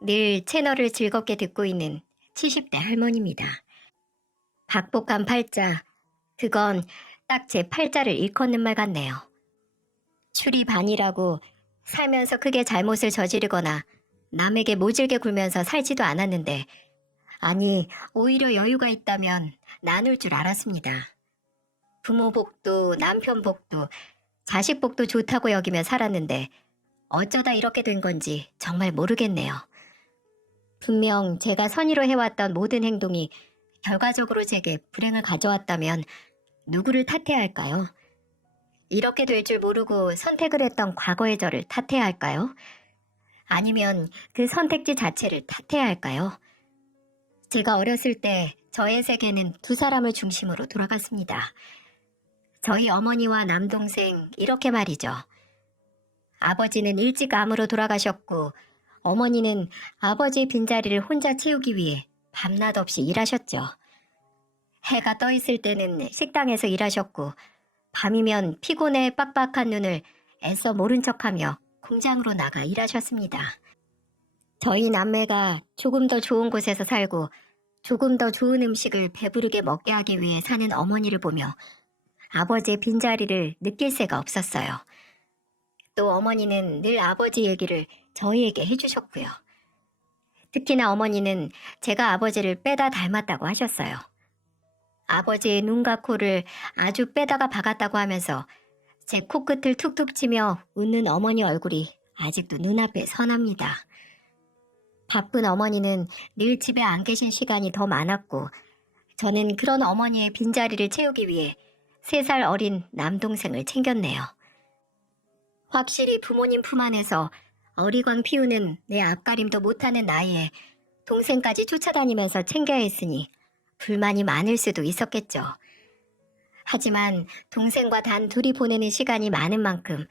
늘 채널을 즐겁게 듣고 있는 70대 할머니입니다. 박복한 팔자, 그건 딱 제 팔자를 일컫는 말 같네요. 출이 반이라고 살면서 크게 잘못을 저지르거나 남에게 모질게 굴면서 살지도 않았는데, 아니, 오히려 여유가 있다면 나눌 줄 알았습니다. 부모 복도, 남편 복도, 자식 복도 좋다고 여기며 살았는데 어쩌다 이렇게 된 건지 정말 모르겠네요. 분명 제가 선의로 해왔던 모든 행동이 결과적으로 제게 불행을 가져왔다면 누구를 탓해야 할까요? 이렇게 될 줄 모르고 선택을 했던 과거의 저를 탓해야 할까요? 아니면 그 선택지 자체를 탓해야 할까요? 제가 어렸을 때 저의 세계는 두 사람을 중심으로 돌아갔습니다. 저희 어머니와 남동생 이렇게 말이죠. 아버지는 일찍 암으로 돌아가셨고 어머니는 아버지의 빈자리를 혼자 채우기 위해 밤낮 없이 일하셨죠. 해가 떠 있을 때는 식당에서 일하셨고 밤이면 피곤해 빡빡한 눈을 애써 모른 척하며 공장으로 나가 일하셨습니다. 저희 남매가 조금 더 좋은 곳에서 살고 조금 더 좋은 음식을 배부르게 먹게 하기 위해 사는 어머니를 보며 아버지의 빈자리를 느낄 새가 없었어요. 또 어머니는 늘 아버지 얘기를 저희에게 해주셨고요. 특히나 어머니는 제가 아버지를 빼다 닮았다고 하셨어요. 아버지의 눈과 코를 아주 빼다가 박았다고 하면서 제 코끝을 툭툭 치며 웃는 어머니 얼굴이 아직도 눈앞에 선합니다. 바쁜 어머니는 늘 집에 안 계신 시간이 더 많았고 저는 그런 어머니의 빈자리를 채우기 위해 3살 어린 남동생을 챙겼네요. 확실히 부모님 품 안에서 어리광 피우는 내 앞가림도 못하는 나이에 동생까지 쫓아다니면서 챙겨야 했으니 불만이 많을 수도 있었겠죠. 하지만 동생과 단 둘이 보내는 시간이 많은 만큼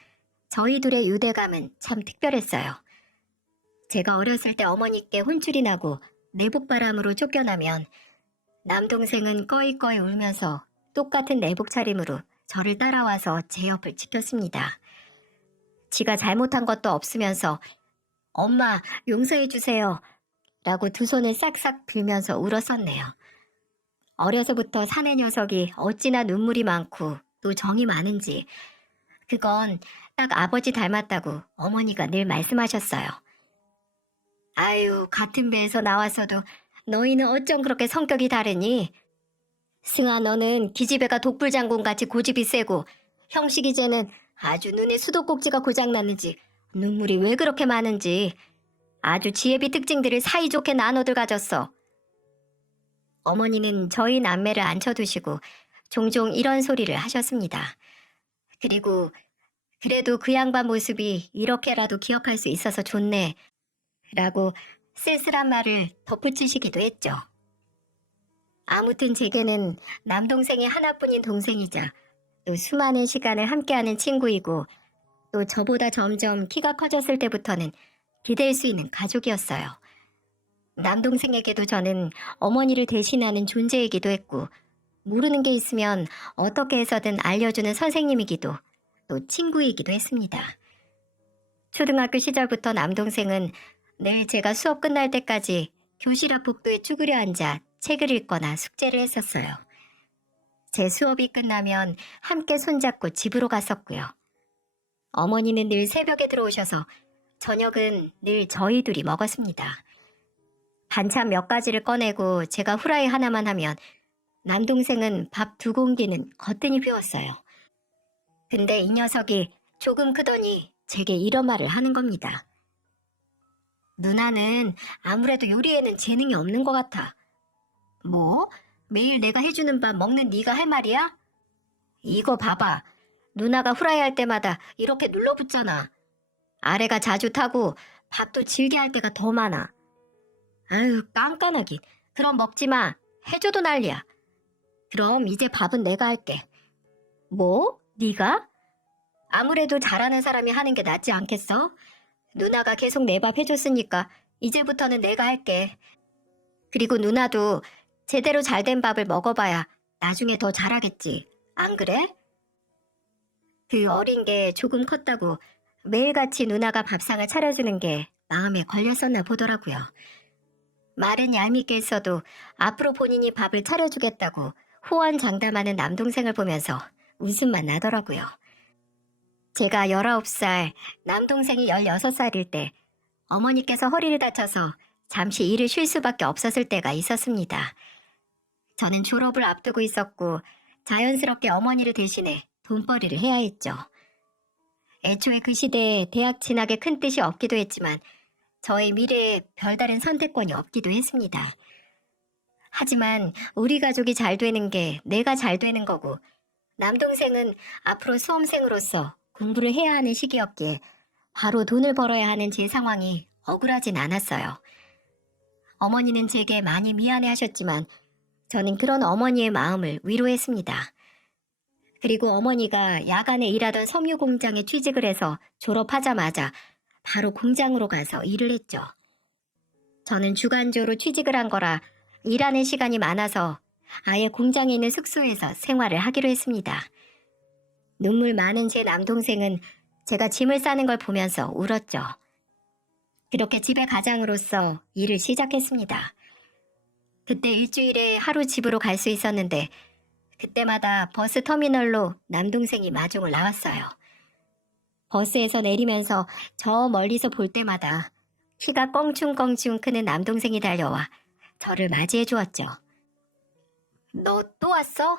저희 둘의 유대감은 참 특별했어요. 제가 어렸을 때 어머니께 혼쭐이 나고 내복바람으로 쫓겨나면 남동생은 꺼이꺼이 울면서 똑같은 내복 차림으로 저를 따라와서 제 옆을 지켰습니다. 지가 잘못한 것도 없으면서 엄마 용서해 주세요 라고 두 손을 싹싹 빌면서 울었었네요. 어려서부터 사내 녀석이 어찌나 눈물이 많고 또 정이 많은지 그건 딱 아버지 닮았다고 어머니가 늘 말씀하셨어요. 아유 같은 배에서 나왔어도 너희는 어쩜 그렇게 성격이 다르니? 승아 너는 기집애가 독불장군같이 고집이 세고 형식이 쟤는 아주 눈에 수도꼭지가 고장났는지 눈물이 왜 그렇게 많은지 아주 지혜비 특징들을 사이좋게 나눠들 가졌어. 어머니는 저희 남매를 앉혀두시고 종종 이런 소리를 하셨습니다. 그리고 그래도 그 양반 모습이 이렇게라도 기억할 수 있어서 좋네 라고 쓸쓸한 말을 덧붙이시기도 했죠. 아무튼 제게는 남동생이 하나뿐인 동생이자 또 수많은 시간을 함께하는 친구이고 또 저보다 점점 키가 커졌을 때부터는 기댈 수 있는 가족이었어요. 남동생에게도 저는 어머니를 대신하는 존재이기도 했고 모르는 게 있으면 어떻게 해서든 알려주는 선생님이기도 또 친구이기도 했습니다. 초등학교 시절부터 남동생은 늘 제가 수업 끝날 때까지 교실 앞 복도에 쭈그려 앉아 책을 읽거나 숙제를 했었어요. 제 수업이 끝나면 함께 손잡고 집으로 갔었고요. 어머니는 늘 새벽에 들어오셔서 저녁은 늘 저희 둘이 먹었습니다. 반찬 몇 가지를 꺼내고 제가 후라이 하나만 하면 남동생은 밥 2공기는 거뜬히 비웠어요. 근데 이 녀석이 조금 크더니 제게 이런 말을 하는 겁니다. 누나는 아무래도 요리에는 재능이 없는 것 같아. 뭐? 매일 내가 해주는 밥 먹는 네가 할 말이야? 이거 봐봐. 누나가 후라이 할 때마다 이렇게 눌러붙잖아. 아래가 자주 타고 밥도 질게 할 때가 더 많아. 아유 깐깐하긴. 그럼 먹지 마. 해줘도 난리야. 그럼 이제 밥은 내가 할게. 뭐? 네가? 아무래도 잘하는 사람이 하는 게 낫지 않겠어? 누나가 계속 내 밥 해줬으니까 이제부터는 내가 할게. 그리고 누나도 제대로 잘된 밥을 먹어봐야 나중에 더 잘하겠지. 안 그래? 그 어린 게 조금 컸다고 매일같이 누나가 밥상을 차려주는 게 마음에 걸렸었나 보더라고요. 말은 얄밉게 했어도 앞으로 본인이 밥을 차려주겠다고 호언장담하는 남동생을 보면서 웃음만 나더라고요. 제가 19살, 남동생이 16살일 때 어머니께서 허리를 다쳐서 잠시 일을 쉴 수밖에 없었을 때가 있었습니다. 저는 졸업을 앞두고 있었고 자연스럽게 어머니를 대신해 돈벌이를 해야 했죠. 애초에 그 시대에 대학 진학에 큰 뜻이 없기도 했지만 저의 미래에 별다른 선택권이 없기도 했습니다. 하지만 우리 가족이 잘 되는 게 내가 잘 되는 거고 남동생은 앞으로 수험생으로서 공부를 해야 하는 시기였기에 바로 돈을 벌어야 하는 제 상황이 억울하진 않았어요. 어머니는 제게 많이 미안해 하셨지만 저는 그런 어머니의 마음을 위로했습니다. 그리고 어머니가 야간에 일하던 섬유 공장에 취직을 해서 졸업하자마자 바로 공장으로 가서 일을 했죠. 저는 주간조로 취직을 한 거라 일하는 시간이 많아서 아예 공장에 있는 숙소에서 생활을 하기로 했습니다. 눈물 많은 제 남동생은 제가 짐을 싸는 걸 보면서 울었죠. 그렇게 집의 가장으로서 일을 시작했습니다. 그때 일주일에 하루 집으로 갈 수 있었는데 그때마다 버스 터미널로 남동생이 마중을 나왔어요. 버스에서 내리면서 저 멀리서 볼 때마다 키가 껑충껑충 크는 남동생이 달려와 저를 맞이해 주었죠. 너 또 왔어?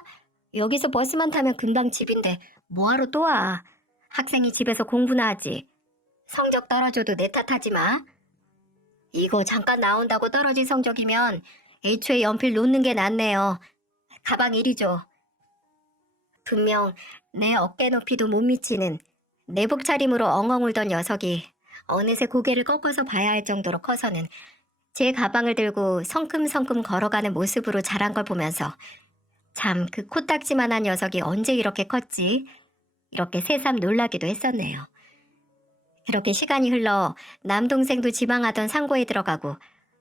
여기서 버스만 타면 금방 집인데 뭐하러 또 와? 학생이 집에서 공부나 하지. 성적 떨어져도 내 탓하지 마. 이거 잠깐 나온다고 떨어진 성적이면 애초에 연필 놓는 게 낫네요. 가방 이리 줘. 분명 내 어깨 높이도 못 미치는 내복 차림으로 엉엉 울던 녀석이 어느새 고개를 꺾어서 봐야 할 정도로 커서는 제 가방을 들고 성큼성큼 걸어가는 모습으로 자란 걸 보면서 참 그 코딱지만한 녀석이 언제 이렇게 컸지? 이렇게 새삼 놀라기도 했었네요. 그렇게 시간이 흘러 남동생도 지망하던 상고에 들어가고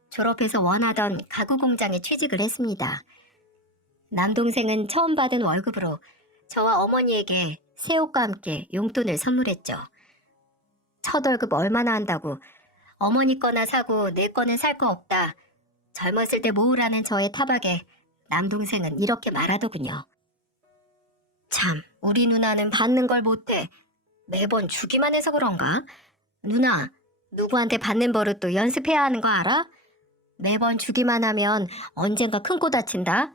졸업해서 원하던 가구 공장에 취직을 했습니다. 남동생은 처음 받은 월급으로 저와 어머니에게 새 옷과 함께 용돈을 선물했죠. 첫 월급 얼마나 한다고 어머니 거나 사고 내 거는 살 거 없다. 젊었을 때 모으라는 저의 타박에 남동생은 이렇게 말하더군요. 참, 우리 누나는 받는 걸 못해. 매번 주기만 해서 그런가? 누나, 누구한테 받는 버릇도 연습해야 하는 거 알아? 매번 주기만 하면 언젠가 큰 코 다친다.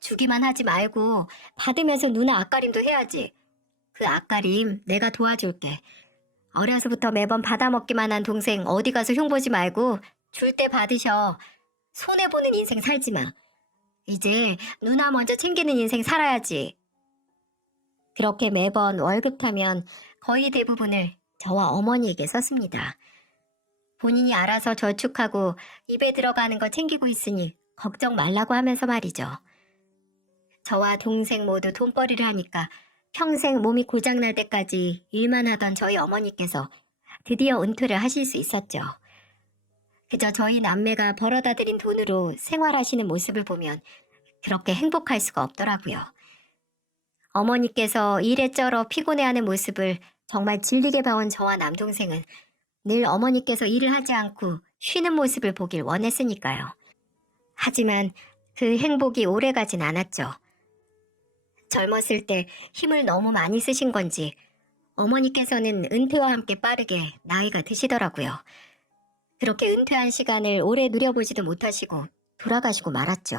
주기만 하지 말고 받으면서 누나 앞가림도 해야지. 그 앞가림 내가 도와줄게. 어려서부터 매번 받아먹기만 한 동생 어디 가서 흉보지 말고 줄 때 받으셔. 손해보는 인생 살지 마. 이제 누나 먼저 챙기는 인생 살아야지. 그렇게 매번 월급 타면 거의 대부분을 저와 어머니에게 썼습니다. 본인이 알아서 저축하고 입에 들어가는 거 챙기고 있으니 걱정 말라고 하면서 말이죠. 저와 동생 모두 돈벌이를 하니까 평생 몸이 고장날 때까지 일만 하던 저희 어머니께서 드디어 은퇴를 하실 수 있었죠. 그저 저희 남매가 벌어다 들인 돈으로 생활하시는 모습을 보면 그렇게 행복할 수가 없더라고요. 어머니께서 일에 쩔어 피곤해하는 모습을 정말 질리게 봐온 저와 남동생은 늘 어머니께서 일을 하지 않고 쉬는 모습을 보길 원했으니까요. 하지만 그 행복이 오래가진 않았죠. 젊었을 때 힘을 너무 많이 쓰신 건지 어머니께서는 은퇴와 함께 빠르게 나이가 드시더라고요. 그렇게 은퇴한 시간을 오래 누려보지도 못하시고 돌아가시고 말았죠.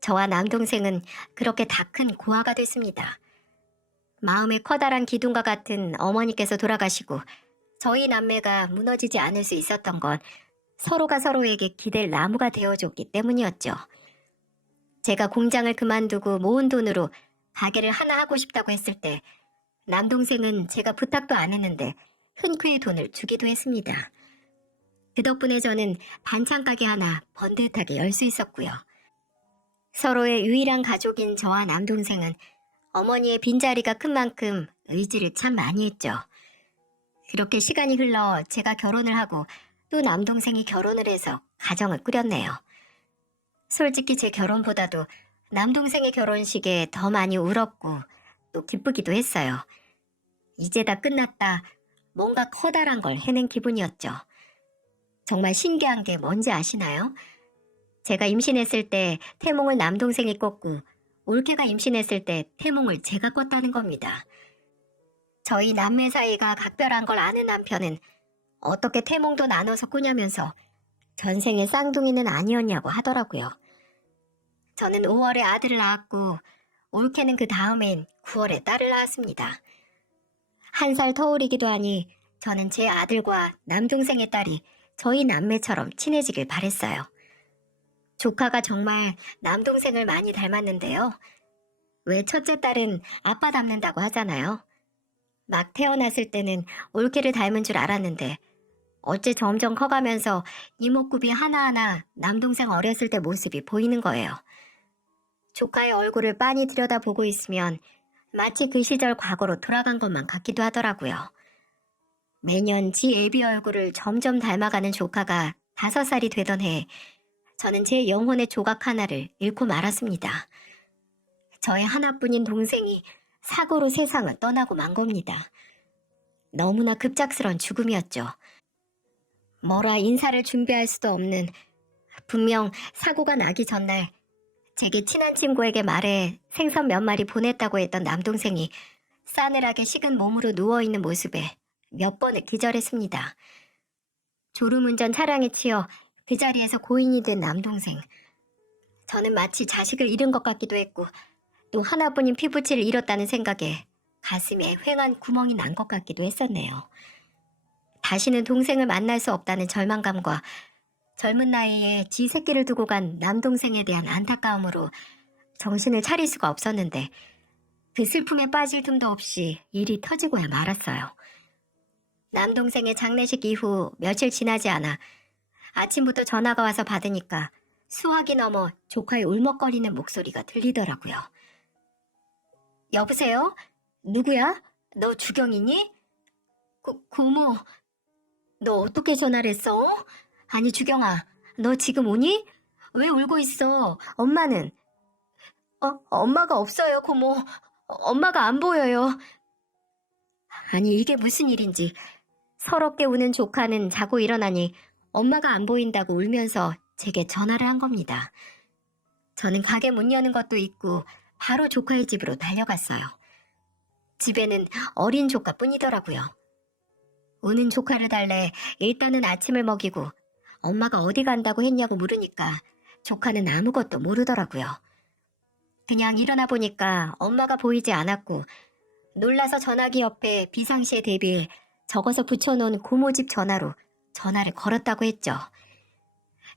저와 남동생은 그렇게 다 큰 고아가 됐습니다. 마음에 커다란 기둥과 같은 어머니께서 돌아가시고 저희 남매가 무너지지 않을 수 있었던 건 서로가 서로에게 기댈 나무가 되어줬기 때문이었죠. 제가 공장을 그만두고 모은 돈으로 가게를 하나 하고 싶다고 했을 때 남동생은 제가 부탁도 안 했는데 흔쾌히 돈을 주기도 했습니다. 그 덕분에 저는 반찬 가게 하나 번듯하게 열 수 있었고요. 서로의 유일한 가족인 저와 남동생은 어머니의 빈자리가 큰 만큼 의지를 참 많이 했죠. 그렇게 시간이 흘러 제가 결혼을 하고 또 남동생이 결혼을 해서 가정을 꾸렸네요. 솔직히 제 결혼보다도 남동생의 결혼식에 더 많이 울었고 또 기쁘기도 했어요. 이제 다 끝났다. 뭔가 커다란 걸 해낸 기분이었죠. 정말 신기한 게 뭔지 아시나요? 제가 임신했을 때 태몽을 남동생이 꿨고 올케가 임신했을 때 태몽을 제가 꿨다는 겁니다. 저희 남매 사이가 각별한 걸 아는 남편은 어떻게 태몽도 나눠서 꾸냐면서 전생에 쌍둥이는 아니었냐고 하더라고요. 저는 5월에 아들을 낳았고 올케는 그 다음엔 9월에 딸을 낳았습니다. 한 살 터울이기도 하니 저는 제 아들과 남동생의 딸이 저희 남매처럼 친해지길 바랬어요. 조카가 정말 남동생을 많이 닮았는데요. 왜 첫째 딸은 아빠 닮는다고 하잖아요. 막 태어났을 때는 올케를 닮은 줄 알았는데 어째 점점 커가면서 이목구비 하나하나 남동생 어렸을 때 모습이 보이는 거예요. 조카의 얼굴을 빤히 들여다보고 있으면 마치 그 시절 과거로 돌아간 것만 같기도 하더라고요. 매년 지 애비 얼굴을 점점 닮아가는 조카가 5살이 되던 해 저는 제 영혼의 조각 하나를 잃고 말았습니다. 저의 하나뿐인 동생이 사고로 세상을 떠나고 만 겁니다. 너무나 급작스런 죽음이었죠. 뭐라 인사를 준비할 수도 없는, 분명 사고가 나기 전날 제게 친한 친구에게 말해 생선 몇 마리 보냈다고 했던 남동생이 싸늘하게 식은 몸으로 누워있는 모습에 몇 번을 기절했습니다. 졸음운전 차량에 치여 그 자리에서 고인이 된 남동생. 저는 마치 자식을 잃은 것 같기도 했고 또 하나뿐인 피부치를 잃었다는 생각에 가슴에 휑한 구멍이 난 것 같기도 했었네요. 다시는 동생을 만날 수 없다는 절망감과 젊은 나이에 지 새끼를 두고 간 남동생에 대한 안타까움으로 정신을 차릴 수가 없었는데 그 슬픔에 빠질 틈도 없이 일이 터지고야 말았어요. 남동생의 장례식 이후 며칠 지나지 않아 아침부터 전화가 와서 받으니까 수화기 넘어 조카의 울먹거리는 목소리가 들리더라고요. 여보세요? 누구야? 너 주경이니? 고모, 너 어떻게 전화를 했어? 아니 주경아, 너 지금 오니? 왜 울고 있어? 엄마는? 엄마가 없어요, 고모. 엄마가 안 보여요. 아니 이게 무슨 일인지. 서럽게 우는 조카는 자고 일어나니 엄마가 안 보인다고 울면서 제게 전화를 한 겁니다. 저는 가게 문 여는 것도 있고 바로 조카의 집으로 달려갔어요. 집에는 어린 조카뿐이더라고요. 우는 조카를 달래 일단은 아침을 먹이고 엄마가 어디 간다고 했냐고 물으니까 조카는 아무것도 모르더라고요. 그냥 일어나 보니까 엄마가 보이지 않았고 놀라서 전화기 옆에 비상시에 대비해 적어서 붙여놓은 고모 집 전화로 전화를 걸었다고 했죠.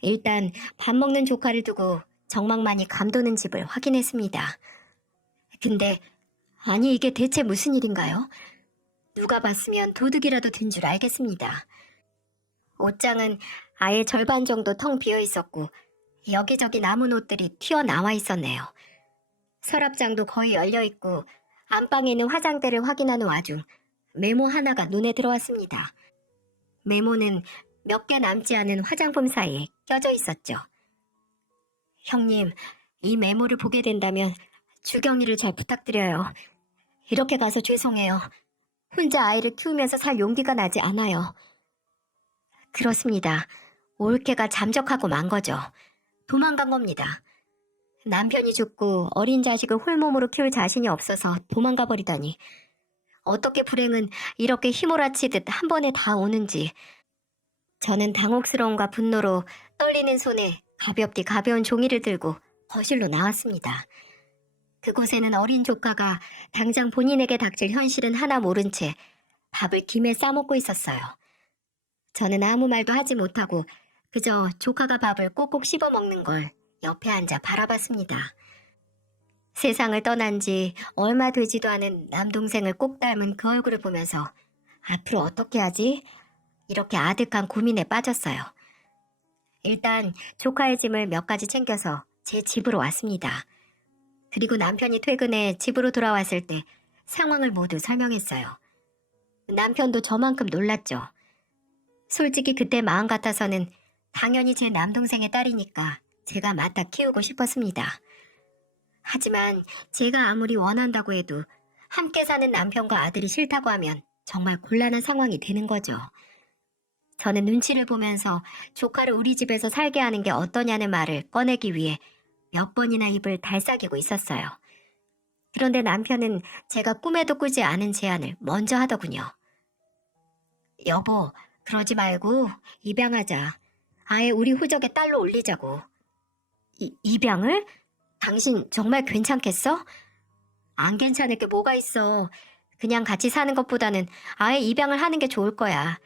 일단 밥 먹는 조카를 두고 정막만이 감도는 집을 확인했습니다. 근데 아니 이게 대체 무슨 일인가요? 누가 봤으면 도둑이라도 든 줄 알겠습니다. 옷장은 아예 절반 정도 텅 비어 있었고 여기저기 남은 옷들이 튀어나와 있었네요. 서랍장도 거의 열려 있고 안방에 있는 화장대를 확인하는 와중 메모 하나가 눈에 들어왔습니다. 메모는 몇 개 남지 않은 화장품 사이에 껴져 있었죠. 형님, 이 메모를 보게 된다면 주경이를 잘 부탁드려요. 이렇게 가서 죄송해요. 혼자 아이를 키우면서 살 용기가 나지 않아요. 그렇습니다. 올케가 잠적하고 만 거죠. 도망간 겁니다. 남편이 죽고 어린 자식을 홀몸으로 키울 자신이 없어서 도망가 버리다니. 어떻게 불행은 이렇게 휘몰아치듯 한 번에 다 오는지. 저는 당혹스러움과 분노로 떨리는 손에 가볍디 가벼운 종이를 들고 거실로 나왔습니다. 그곳에는 어린 조카가 당장 본인에게 닥칠 현실은 하나 모른 채 밥을 김에 싸먹고 있었어요. 저는 아무 말도 하지 못하고 그저 조카가 밥을 꼭꼭 씹어 먹는 걸 옆에 앉아 바라봤습니다. 세상을 떠난 지 얼마 되지도 않은 남동생을 꼭 닮은 그 얼굴을 보면서 앞으로 어떻게 하지? 이렇게 아득한 고민에 빠졌어요. 일단 조카의 짐을 몇 가지 챙겨서 제 집으로 왔습니다. 그리고 남편이 퇴근해 집으로 돌아왔을 때 상황을 모두 설명했어요. 남편도 저만큼 놀랐죠. 솔직히 그때 마음 같아서는 당연히 제 남동생의 딸이니까 제가 맡아 키우고 싶었습니다. 하지만 제가 아무리 원한다고 해도 함께 사는 남편과 아들이 싫다고 하면 정말 곤란한 상황이 되는 거죠. 저는 눈치를 보면서 조카를 우리 집에서 살게 하는 게 어떠냐는 말을 꺼내기 위해 몇 번이나 입을 달싹이고 있었어요. 그런데 남편은 제가 꿈에도 꾸지 않은 제안을 먼저 하더군요. 여보, 그러지 말고 입양하자. 아예 우리 후적에 딸로 올리자고. 입양을? 당신 정말 괜찮겠어? 안 괜찮을 게 뭐가 있어. 그냥 같이 사는 것보다는 아예 입양을 하는 게 좋을 거야.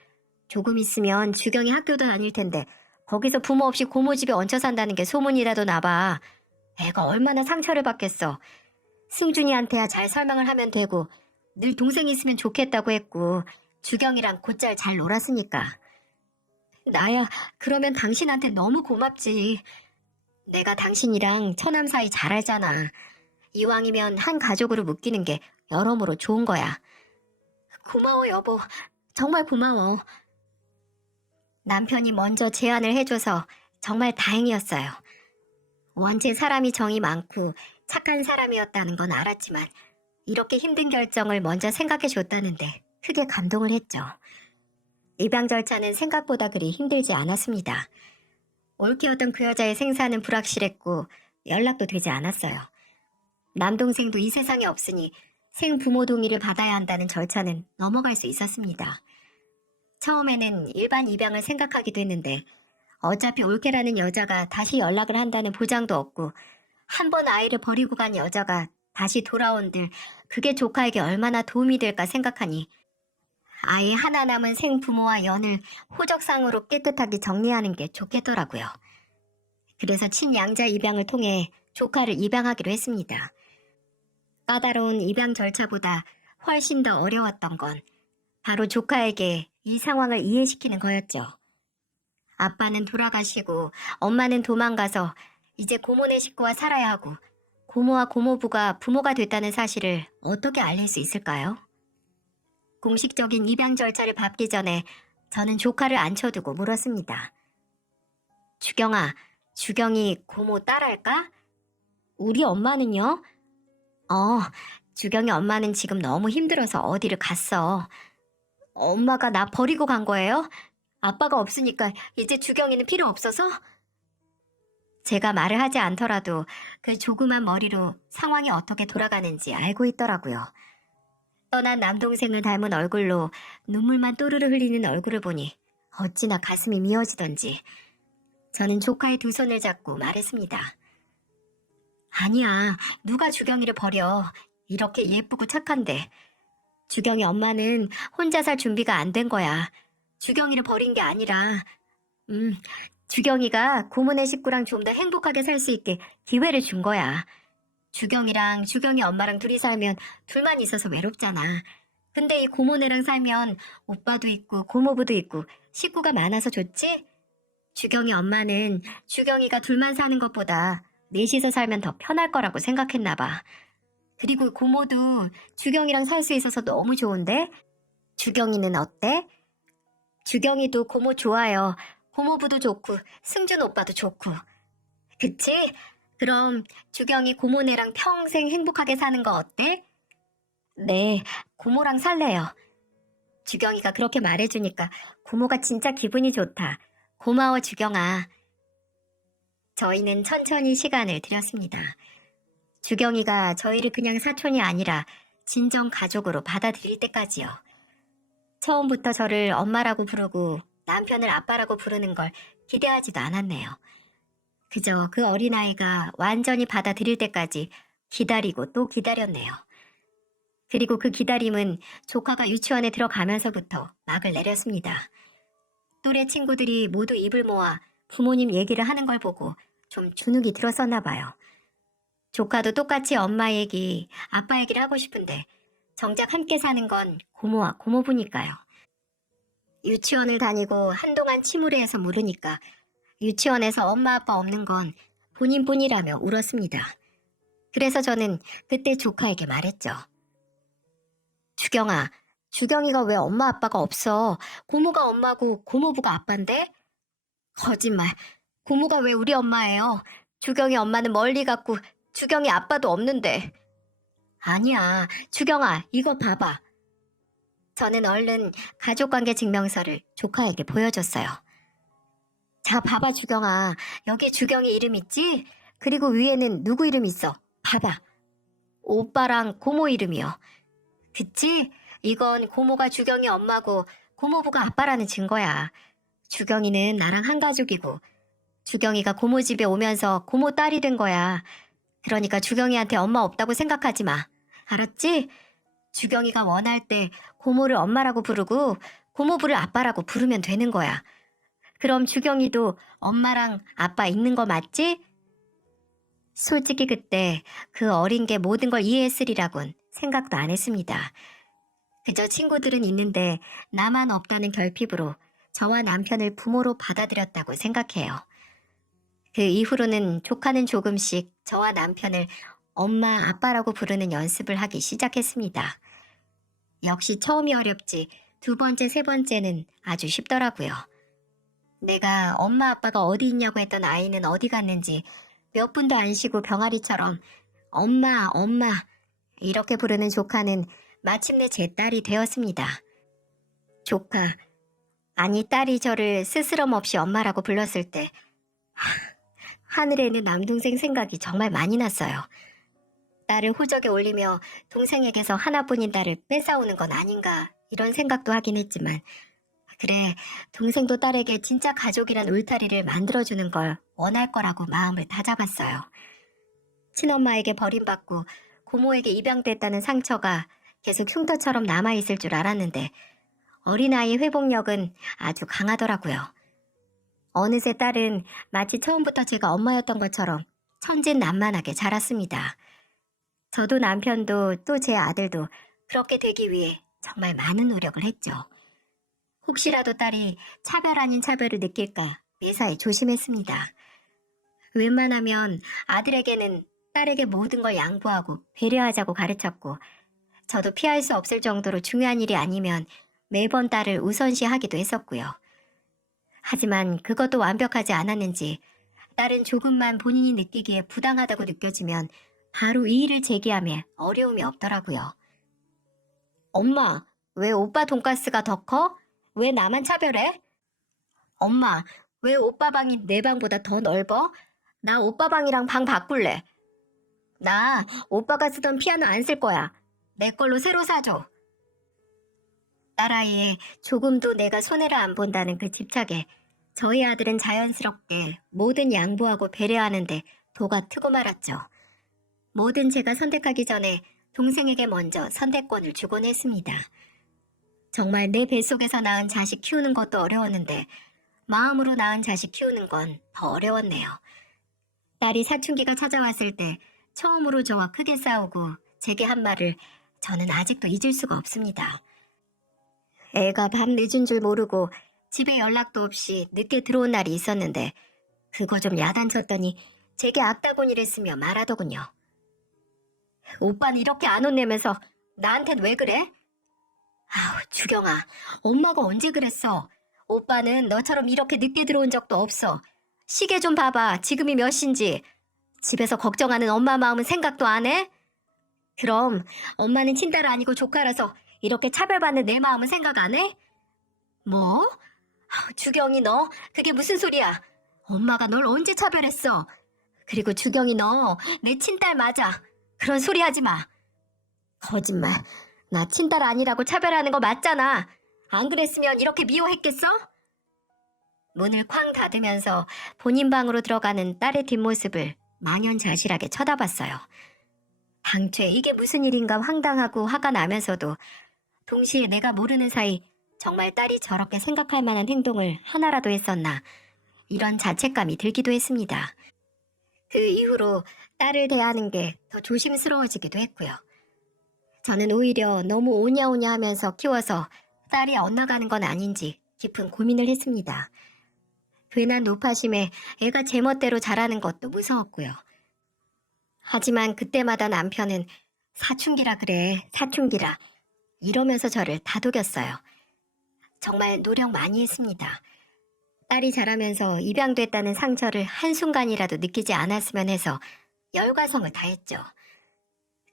조금 있으면 주경이 학교도 다닐 텐데 거기서 부모 없이 고모 집에 얹혀 산다는 게 소문이라도 나봐. 애가 얼마나 상처를 받겠어. 승준이한테야 잘 설명을 하면 되고 늘 동생 있으면 좋겠다고 했고 주경이랑 곧잘 잘 놀았으니까. 나야 그러면 당신한테 너무 고맙지. 내가 당신이랑 처남 사이 잘 알잖아. 이왕이면 한 가족으로 묶이는 게 여러모로 좋은 거야. 고마워 여보. 정말 고마워. 남편이 먼저 제안을 해줘서 정말 다행이었어요. 원체 사람이 정이 많고 착한 사람이었다는 건 알았지만 이렇게 힘든 결정을 먼저 생각해 줬다는데 크게 감동을 했죠. 입양 절차는 생각보다 그리 힘들지 않았습니다. 올케였던 그 여자의 생사는 불확실했고 연락도 되지 않았어요. 남동생도 이 세상에 없으니 생부모 동의를 받아야 한다는 절차는 넘어갈 수 있었습니다. 처음에는 일반 입양을 생각하기도 했는데 어차피 올케라는 여자가 다시 연락을 한다는 보장도 없고 한 번 아이를 버리고 간 여자가 다시 돌아온들 그게 조카에게 얼마나 도움이 될까 생각하니 아예 하나 남은 생부모와 연을 호적상으로 깨끗하게 정리하는 게 좋겠더라고요. 그래서 친양자 입양을 통해 조카를 입양하기로 했습니다. 까다로운 입양 절차보다 훨씬 더 어려웠던 건 바로 조카에게 이 상황을 이해시키는 거였죠. 아빠는 돌아가시고 엄마는 도망가서 이제 고모네 식구와 살아야 하고 고모와 고모부가 부모가 됐다는 사실을 어떻게 알릴 수 있을까요? 공식적인 입양 절차를 밟기 전에 저는 조카를 앉혀두고 물었습니다. 주경아, 주경이 고모 딸할까? 우리 엄마는요? 주경이 엄마는 지금 너무 힘들어서 어디를 갔어. 엄마가 나 버리고 간 거예요? 아빠가 없으니까 이제 주경이는 필요 없어서? 제가 말을 하지 않더라도 그 조그만 머리로 상황이 어떻게 돌아가는지 알고 있더라고요. 떠난 남동생을 닮은 얼굴로 눈물만 또르르 흘리는 얼굴을 보니 어찌나 가슴이 미어지던지 저는 조카의 두 손을 잡고 말했습니다. 아니야, 누가 주경이를 버려. 이렇게 예쁘고 착한데. 주경이 엄마는 혼자 살 준비가 안 된 거야. 주경이를 버린 게 아니라 주경이가 고모네 식구랑 좀 더 행복하게 살 수 있게 기회를 준 거야. 주경이랑 주경이 엄마랑 둘이 살면 둘만 있어서 외롭잖아. 근데 이 고모네랑 살면 오빠도 있고 고모부도 있고 식구가 많아서 좋지? 주경이 엄마는 주경이가 둘만 사는 것보다 넷이서 살면 더 편할 거라고 생각했나 봐. 그리고 고모도 주경이랑 살 수 있어서 너무 좋은데? 주경이는 어때? 주경이도 고모 좋아요. 고모부도 좋고 승준 오빠도 좋고. 그치? 그럼 주경이 고모네랑 평생 행복하게 사는 거 어때? 네, 고모랑 살래요. 주경이가 그렇게 말해주니까 고모가 진짜 기분이 좋다. 고마워 주경아. 저희는 천천히 시간을 들였습니다. 주경이가 저희를 그냥 사촌이 아니라 진정 가족으로 받아들일 때까지요. 처음부터 저를 엄마라고 부르고 남편을 아빠라고 부르는 걸 기대하지도 않았네요. 그저 그 어린아이가 완전히 받아들일 때까지 기다리고 또 기다렸네요. 그리고 그 기다림은 조카가 유치원에 들어가면서부터 막을 내렸습니다. 또래 친구들이 모두 입을 모아 부모님 얘기를 하는 걸 보고 좀 주눅이 들었었나 봐요. 조카도 똑같이 엄마 얘기, 아빠 얘기를 하고 싶은데 정작 함께 사는 건 고모와 고모부니까요. 유치원을 다니고 한동안 침울해해서 물으니까 유치원에서 엄마 아빠 없는 건 본인뿐이라며 울었습니다. 그래서 저는 그때 조카에게 말했죠. 주경아, 주경이가 왜 엄마 아빠가 없어? 고모가 엄마고 고모부가 아빠인데? 거짓말. 고모가 왜 우리 엄마예요? 주경이 엄마는 멀리 갔고 주경이 아빠도 없는데. 아니야. 주경아, 이거 봐봐. 저는 얼른 가족관계 증명서를 조카에게 보여줬어요. 자, 봐봐, 주경아. 여기 주경이 이름 있지? 그리고 위에는 누구 이름 있어? 봐봐. 오빠랑 고모 이름이요. 그치? 이건 고모가 주경이 엄마고 고모부가 아빠라는 증거야. 주경이는 나랑 한 가족이고 주경이가 고모 집에 오면서 고모 딸이 된 거야. 그러니까 주경이한테 엄마 없다고 생각하지 마. 알았지? 주경이가 원할 때 고모를 엄마라고 부르고 고모부를 아빠라고 부르면 되는 거야. 그럼 주경이도 엄마랑 아빠 있는 거 맞지? 솔직히 그때 그 어린 게 모든 걸 이해했으리라곤 생각도 안 했습니다. 그저 친구들은 있는데 나만 없다는 결핍으로 저와 남편을 부모로 받아들였다고 생각해요. 그 이후로는 조카는 조금씩 저와 남편을 엄마, 아빠라고 부르는 연습을 하기 시작했습니다. 역시 처음이 어렵지 두 번째, 세 번째는 아주 쉽더라고요. 내가 엄마, 아빠가 어디 있냐고 했던 아이는 어디 갔는지 몇 분도 안 쉬고 병아리처럼 엄마, 엄마 이렇게 부르는 조카는 마침내 제 딸이 되었습니다. 조카, 아니 딸이 저를 스스럼 없이 엄마라고 불렀을 때 하늘에 있는 남동생 생각이 정말 많이 났어요. 딸을 호적에 올리며 동생에게서 하나뿐인 딸을 뺏어오는 건 아닌가 이런 생각도 하긴 했지만 그래, 동생도 딸에게 진짜 가족이란 울타리를 만들어주는 걸 원할 거라고 마음을 다잡았어요. 친엄마에게 버림받고 고모에게 입양됐다는 상처가 계속 흉터처럼 남아있을 줄 알았는데 어린아이 회복력은 아주 강하더라고요. 어느새 딸은 마치 처음부터 제가 엄마였던 것처럼 천진난만하게 자랐습니다. 저도 남편도 또 제 아들도 그렇게 되기 위해 정말 많은 노력을 했죠. 혹시라도 딸이 차별 아닌 차별을 느낄까 매사에 조심했습니다. 웬만하면 아들에게는 딸에게 모든 걸 양보하고 배려하자고 가르쳤고 저도 피할 수 없을 정도로 중요한 일이 아니면 매번 딸을 우선시하기도 했었고요. 하지만 그것도 완벽하지 않았는지 딸은 조금만 본인이 느끼기에 부당하다고 느껴지면 바로 이의를 제기하며 어려움이 없더라고요. 엄마, 왜 오빠 돈가스가 더 커? 왜 나만 차별해? 엄마, 왜 오빠 방이 내 방보다 더 넓어? 나 오빠 방이랑 방 바꿀래. 나 오빠가 쓰던 피아노 안 쓸 거야. 내 걸로 새로 사줘. 딸아이의 조금도 내가 손해를 안 본다는 그 집착에 저희 아들은 자연스럽게 모든 양보하고 배려하는데 도가 트고 말았죠. 뭐든 제가 선택하기 전에 동생에게 먼저 선택권을 주곤 했습니다. 정말 내 뱃속에서 낳은 자식 키우는 것도 어려웠는데 마음으로 낳은 자식 키우는 건 더 어려웠네요. 딸이 사춘기가 찾아왔을 때 처음으로 저와 크게 싸우고 제게 한 말을 저는 아직도 잊을 수가 없습니다. 애가 밤 늦은 줄 모르고 집에 연락도 없이 늦게 들어온 날이 있었는데 그거 좀 야단쳤더니 제게 악다구니를 쓰며 말하더군요. 오빠는 이렇게 안 혼내면서 나한텐 왜 그래? 아우, 주경아, 엄마가 언제 그랬어? 오빠는 너처럼 이렇게 늦게 들어온 적도 없어. 시계 좀 봐봐. 지금이 몇 시인지. 집에서 걱정하는 엄마 마음은 생각도 안 해? 그럼 엄마는 친딸 아니고 조카라서 이렇게 차별받는 내 마음은 생각 안 해? 뭐? 아우, 주경이 너 그게 무슨 소리야? 엄마가 널 언제 차별했어? 그리고 주경이 너 내 친딸 맞아. 그런 소리 하지 마. 거짓말. 나 친딸 아니라고 차별하는 거 맞잖아. 안 그랬으면 이렇게 미워했겠어? 문을 쾅 닫으면서 본인 방으로 들어가는 딸의 뒷모습을 망연자실하게 쳐다봤어요. 당최 이게 무슨 일인가 황당하고 화가 나면서도 동시에 내가 모르는 사이 정말 딸이 저렇게 생각할 만한 행동을 하나라도 했었나 이런 자책감이 들기도 했습니다. 그 이후로 딸을 대하는 게 더 조심스러워지기도 했고요. 저는 오히려 너무 오냐오냐 하면서 키워서 딸이 엇나가는 건 아닌지 깊은 고민을 했습니다. 괜한 노파심에 애가 제멋대로 자라는 것도 무서웠고요. 하지만 그때마다 남편은 사춘기라 그래, 사춘기라 이러면서 저를 다독였어요. 정말 노력 많이 했습니다. 딸이 자라면서 입양됐다는 상처를 한순간이라도 느끼지 않았으면 해서 열과성을 다했죠.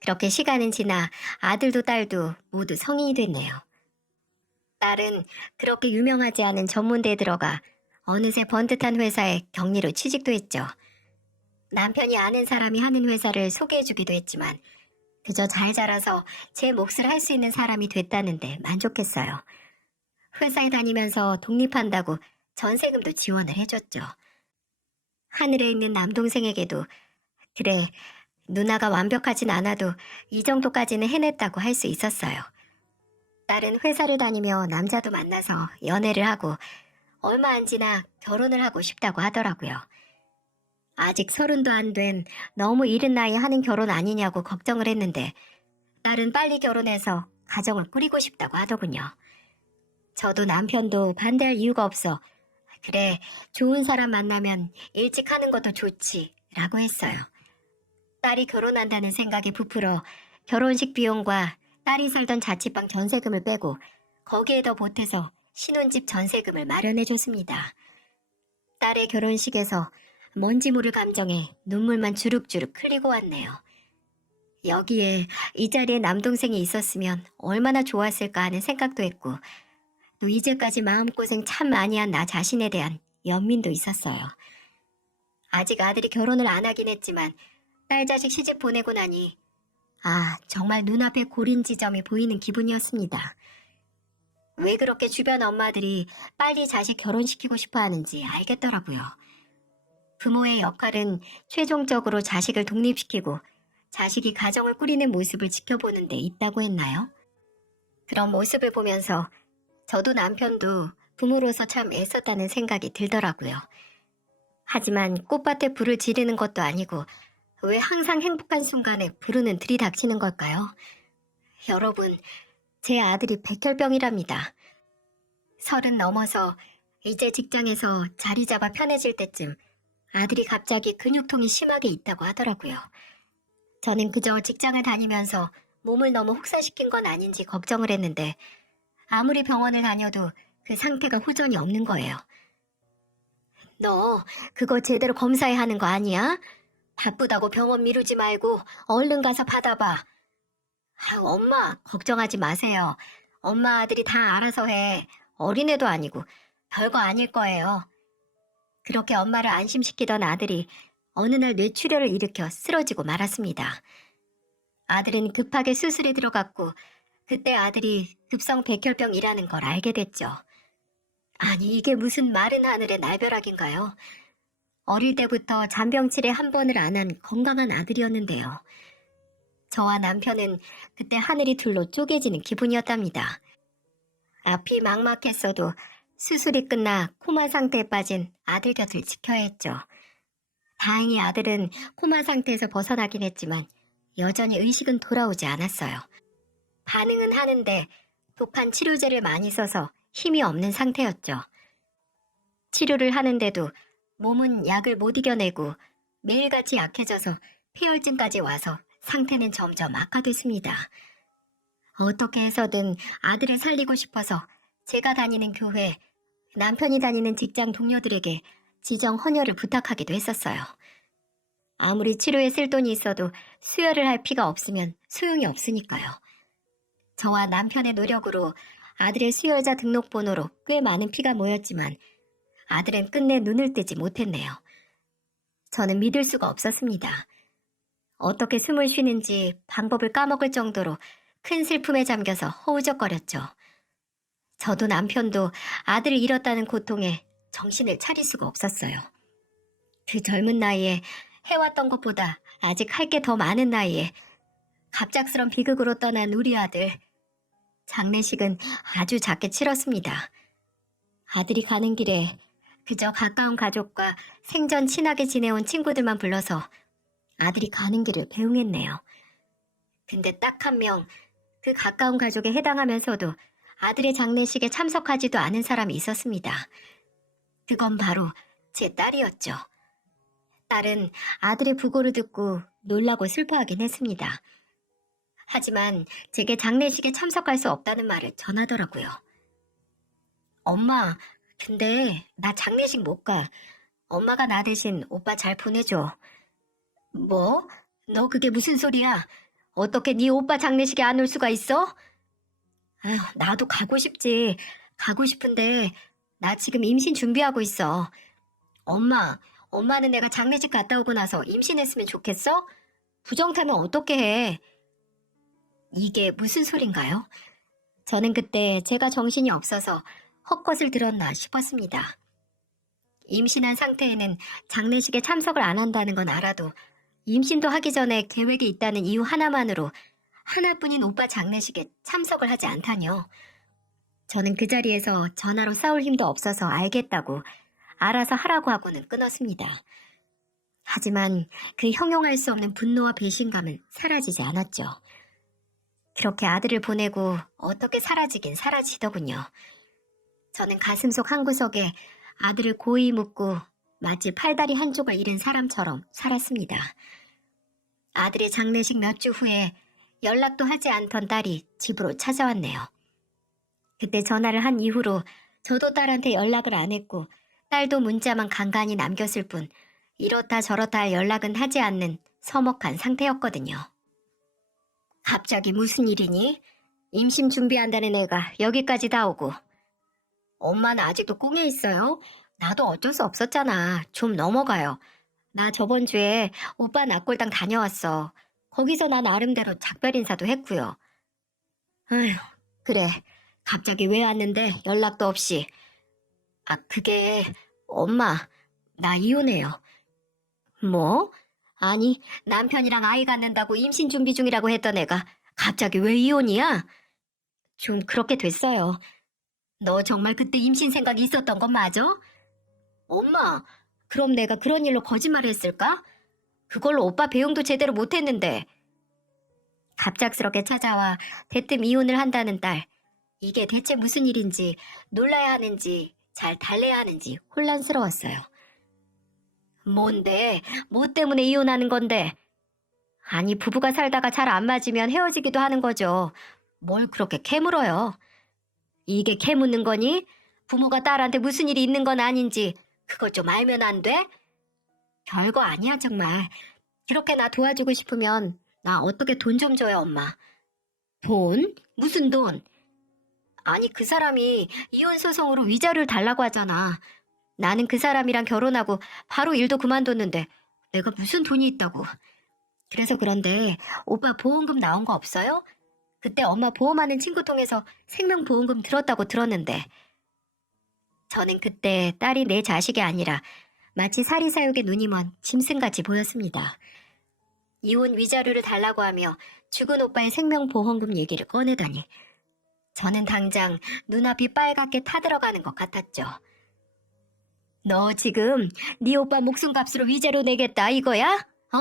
그렇게 시간은 지나 아들도 딸도 모두 성인이 됐네요. 딸은 그렇게 유명하지 않은 전문대에 들어가 어느새 번듯한 회사에 격리로 취직도 했죠. 남편이 아는 사람이 하는 회사를 소개해주기도 했지만 그저 잘 자라서 제 몫을 할 수 있는 사람이 됐다는데 만족했어요. 회사에 다니면서 독립한다고 전세금도 지원을 해줬죠. 하늘에 있는 남동생에게도 그래, 누나가 완벽하진 않아도 이 정도까지는 해냈다고 할 수 있었어요. 딸은 회사를 다니며 남자도 만나서 연애를 하고 얼마 안 지나 결혼을 하고 싶다고 하더라고요. 아직 30도 안 된 너무 이른 나이에 하는 결혼 아니냐고 걱정을 했는데 딸은 빨리 결혼해서 가정을 꾸리고 싶다고 하더군요. 저도 남편도 반대할 이유가 없어 그래, 좋은 사람 만나면 일찍 하는 것도 좋지 라고 했어요. 딸이 결혼한다는 생각에 부풀어 결혼식 비용과 딸이 살던 자취방 전세금을 빼고 거기에 더 보태서 신혼집 전세금을 마련해줬습니다. 딸의 결혼식에서 뭔지 모를 감정에 눈물만 주룩주룩 흘리고 왔네요. 여기에 이 자리에 남동생이 있었으면 얼마나 좋았을까 하는 생각도 했고 또 이제까지 마음고생 참 많이 한 나 자신에 대한 연민도 있었어요. 아직 아들이 결혼을 안 하긴 했지만 딸 자식 시집 보내고 나니 정말 눈앞에 고린 지점이 보이는 기분이었습니다. 왜 그렇게 주변 엄마들이 빨리 자식 결혼시키고 싶어 하는지 알겠더라고요. 부모의 역할은 최종적으로 자식을 독립시키고 자식이 가정을 꾸리는 모습을 지켜보는 데 있다고 했나요? 그런 모습을 보면서 저도 남편도 부모로서 참 애썼다는 생각이 들더라고요. 하지만 꽃밭에 불을 지르는 것도 아니고 왜 항상 행복한 순간에 불은 들이닥치는 걸까요? 여러분, 제 아들이 백혈병이랍니다. 30 넘어서 이제 직장에서 자리 잡아 편해질 때쯤 아들이 갑자기 근육통이 심하게 있다고 하더라고요. 저는 그저 직장을 다니면서 몸을 너무 혹사시킨 건 아닌지 걱정을 했는데 아무리 병원을 다녀도 그 상태가 호전이 없는 거예요. 너 그거 제대로 검사해야 하는 거 아니야? 바쁘다고 병원 미루지 말고 얼른 가서 받아봐. 엄마, 걱정하지 마세요. 엄마 아들이 다 알아서 해. 어린애도 아니고 별거 아닐 거예요. 그렇게 엄마를 안심시키던 아들이 어느 날 뇌출혈을 일으켜 쓰러지고 말았습니다. 아들은 급하게 수술에 들어갔고 그때 아들이 급성 백혈병이라는 걸 알게 됐죠. 아니, 이게 무슨 마른 하늘의 날벼락인가요? 어릴 때부터 잔병치레 한 번을 안 한 건강한 아들이었는데요. 저와 남편은 그때 하늘이 둘로 쪼개지는 기분이었답니다. 앞이 막막했어도 수술이 끝나 코마 상태에 빠진 아들 곁을 지켜야 했죠. 다행히 아들은 코마 상태에서 벗어나긴 했지만 여전히 의식은 돌아오지 않았어요. 반응은 하는데 독한 치료제를 많이 써서 힘이 없는 상태였죠. 치료를 하는데도 몸은 약을 못 이겨내고 매일같이 약해져서 폐혈증까지 와서 상태는 점점 악화됐습니다. 어떻게 해서든 아들을 살리고 싶어서 제가 다니는 교회, 남편이 다니는 직장 동료들에게 지정 헌혈을 부탁하기도 했었어요. 아무리 치료에 쓸 돈이 있어도 수혈을 할 피가 없으면 소용이 없으니까요. 저와 남편의 노력으로 아들의 수혈자 등록번호로 꽤 많은 피가 모였지만 아들은 끝내 눈을 뜨지 못했네요. 저는 믿을 수가 없었습니다. 어떻게 숨을 쉬는지 방법을 까먹을 정도로 큰 슬픔에 잠겨서 허우적거렸죠. 저도 남편도 아들을 잃었다는 고통에 정신을 차릴 수가 없었어요. 그 젊은 나이에 해왔던 것보다 아직 할 게 더 많은 나이에 갑작스런 비극으로 떠난 우리 아들. 장례식은 아주 작게 치렀습니다. 아들이 가는 길에 그저 가까운 가족과 생전 친하게 지내온 친구들만 불러서 아들이 가는 길을 배웅했네요. 근데 딱 한 명, 그 가까운 가족에 해당하면서도 아들의 장례식에 참석하지도 않은 사람이 있었습니다. 그건 바로 제 딸이었죠. 딸은 아들의 부고를 듣고 놀라고 슬퍼하긴 했습니다. 하지만 제게 장례식에 참석할 수 없다는 말을 전하더라고요. 엄마, 근데 나 장례식 못 가. 엄마가 나 대신 오빠 잘 보내줘. 뭐? 너 그게 무슨 소리야? 어떻게 네 오빠 장례식에 안 올 수가 있어? 아휴, 나도 가고 싶지. 가고 싶은데 나 지금 임신 준비하고 있어. 엄마, 엄마는 내가 장례식 갔다 오고 나서 임신했으면 좋겠어? 부정타면 어떻게 해? 이게 무슨 소린가요? 저는 그때 제가 정신이 없어서 헛것을 들었나 싶었습니다. 임신한 상태에는 장례식에 참석을 안 한다는 건 알아도 임신도 하기 전에 계획이 있다는 이유 하나만으로 하나뿐인 오빠 장례식에 참석을 하지 않다니요. 저는 그 자리에서 전화로 싸울 힘도 없어서 알겠다고 알아서 하라고 하고는 끊었습니다. 하지만 그 형용할 수 없는 분노와 배신감은 사라지지 않았죠. 그렇게 아들을 보내고 어떻게 사라지긴 사라지더군요. 저는 가슴속 한구석에 아들을 고이 묻고 마치 팔다리 한쪽을 잃은 사람처럼 살았습니다. 아들의 장례식 몇 주 후에 연락도 하지 않던 딸이 집으로 찾아왔네요. 그때 전화를 한 이후로 저도 딸한테 연락을 안 했고 딸도 문자만 간간히 남겼을 뿐 이렇다 저렇다 할 연락은 하지 않는 서먹한 상태였거든요. 갑자기 무슨 일이니? 임신 준비한다는 애가 여기까지 다 오고. 엄마는 아직도 꽁에 있어요? 나도 어쩔 수 없었잖아. 좀 넘어가요. 나 저번 주에 오빠 낙골당 다녀왔어. 거기서 나 나름대로 작별 인사도 했고요. 아휴, 그래. 갑자기 왜 왔는데 연락도 없이. 아, 그게 엄마, 나 이혼해요. 뭐? 아니, 남편이랑 아이 갖는다고 임신 준비 중이라고 했던 애가 갑자기 왜 이혼이야? 좀 그렇게 됐어요. 너 정말 그때 임신 생각이 있었던 건 맞아? 엄마, 그럼 내가 그런 일로 거짓말을 했을까? 그걸로 오빠 배웅도 제대로 못했는데. 갑작스럽게 찾아와 대뜸 이혼을 한다는 딸. 이게 대체 무슨 일인지 놀라야 하는지 잘 달래야 하는지 혼란스러웠어요. 뭔데? 뭐 때문에 이혼하는 건데? 아니, 부부가 살다가 잘 안 맞으면 헤어지기도 하는 거죠. 뭘 그렇게 캐물어요? 이게 캐묻는 거니? 부모가 딸한테 무슨 일이 있는 건 아닌지 그것 좀 알면 안 돼? 별거 아니야, 정말. 그렇게 나 도와주고 싶으면 나 어떻게 돈 좀 줘요, 엄마. 돈? 무슨 돈? 아니, 그 사람이 이혼 소송으로 위자료를 달라고 하잖아. 나는 그 사람이랑 결혼하고 바로 일도 그만뒀는데 내가 무슨 돈이 있다고. 그래서 그런데 오빠 보험금 나온 거 없어요? 그때 엄마 보험하는 친구 통해서 생명보험금 들었다고 들었는데. 저는 그때 딸이 내 자식이 아니라 마치 사리사욕에 눈이 먼 짐승같이 보였습니다. 이혼 위자료를 달라고 하며 죽은 오빠의 생명보험금 얘기를 꺼내다니. 저는 당장 눈앞이 빨갛게 타들어가는 것 같았죠. 너 지금 네 오빠 목숨값으로 위자료 내겠다 이거야? 어?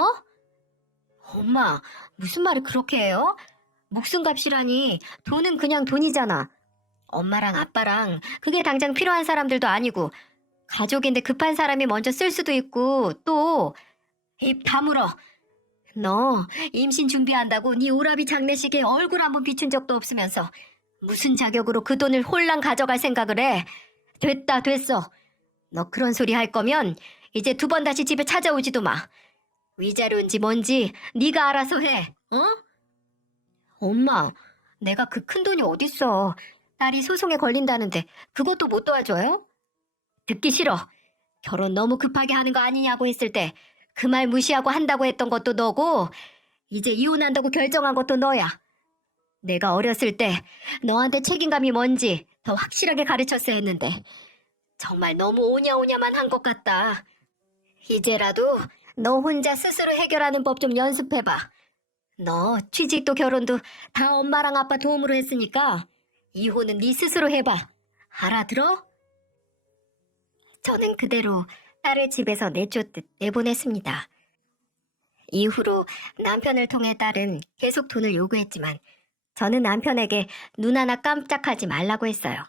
엄마, 무슨 말을 그렇게 해요? 목숨값이라니 돈은 그냥 돈이잖아. 엄마랑 아빠랑 그게 당장 필요한 사람들도 아니고 가족인데 급한 사람이 먼저 쓸 수도 있고 또 입 다물어. 너 임신 준비한다고 네 오라비 장례식에 얼굴 한번 비춘 적도 없으면서 무슨 자격으로 그 돈을 홀랑 가져갈 생각을 해. 됐다 됐어. 너 그런 소리 할 거면 이제 두 번 다시 집에 찾아오지도 마. 위자료인지 뭔지 네가 알아서 해. 어? 엄마, 내가 그 큰 돈이 어딨어. 딸이 소송에 걸린다는데 그것도 못 도와줘요? 듣기 싫어. 결혼 너무 급하게 하는 거 아니냐고 했을 때 그 말 무시하고 한다고 했던 것도 너고 이제 이혼한다고 결정한 것도 너야. 내가 어렸을 때 너한테 책임감이 뭔지 더 확실하게 가르쳤어야 했는데 정말 너무 오냐오냐만 한 것 같다. 이제라도 너 혼자 스스로 해결하는 법 좀 연습해봐. 너 취직도 결혼도 다 엄마랑 아빠 도움으로 했으니까 이혼은 네 스스로 해봐. 알아들어? 저는 그대로 딸을 집에서 내쫓듯 내보냈습니다. 이후로 남편을 통해 딸은 계속 돈을 요구했지만 저는 남편에게 눈 하나 깜짝하지 말라고 했어요.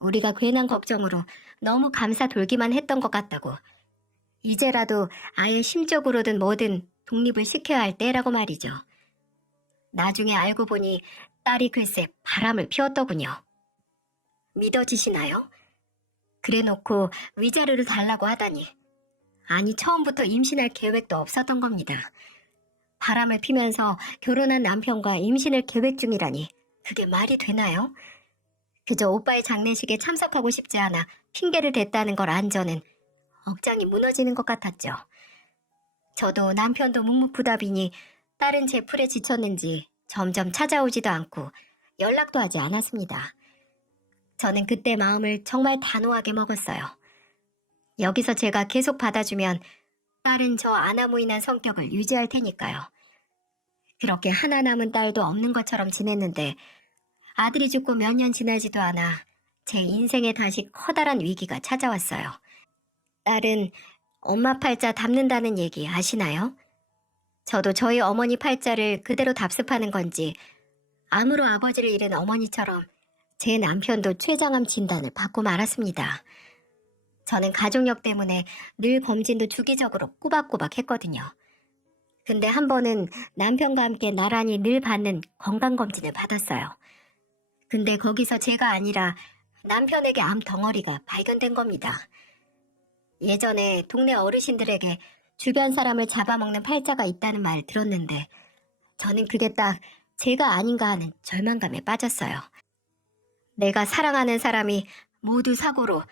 우리가 괜한 걱정으로 너무 감사 돌기만 했던 것 같다고. 이제라도 아예 심적으로든 뭐든 독립을 시켜야 할 때라고 말이죠. 나중에 알고 보니 딸이 글쎄 바람을 피웠더군요. 믿어지시나요? 그래놓고 위자료를 달라고 하다니. 아니, 처음부터 임신할 계획도 없었던 겁니다. 바람을 피면서 결혼한 남편과 임신을 계획 중이라니 그게 말이 되나요? 그저 오빠의 장례식에 참석하고 싶지 않아 핑계를 댔다는 걸 안 저는 억장이 무너지는 것 같았죠. 저도 남편도 묵묵부답이니 딸은 제 풀에 지쳤는지 점점 찾아오지도 않고 연락도 하지 않았습니다. 저는 그때 마음을 정말 단호하게 먹었어요. 여기서 제가 계속 받아주면 딸은 저 아나무인한 성격을 유지할 테니까요. 그렇게 하나 남은 딸도 없는 것처럼 지냈는데 아들이 죽고 몇 년 지나지도 않아 제 인생에 다시 커다란 위기가 찾아왔어요. 딸은 엄마 팔자 답는다는 얘기 아시나요? 저도 저희 어머니 팔자를 그대로 답습하는 건지 암으로 아버지를 잃은 어머니처럼 제 남편도 췌장암 진단을 받고 말았습니다. 저는 가족력 때문에 늘 검진도 주기적으로 꼬박꼬박 했거든요. 근데 한 번은 남편과 함께 나란히 늘 받는 건강검진을 받았어요. 근데 거기서 제가 아니라 남편에게 암 덩어리가 발견된 겁니다. 예전에 동네 어르신들에게 주변 사람을 잡아먹는 팔자가 있다는 말 들었는데 저는 그게 딱 제가 아닌가 하는 절망감에 빠졌어요. 내가 사랑하는 사람이 모두 사고로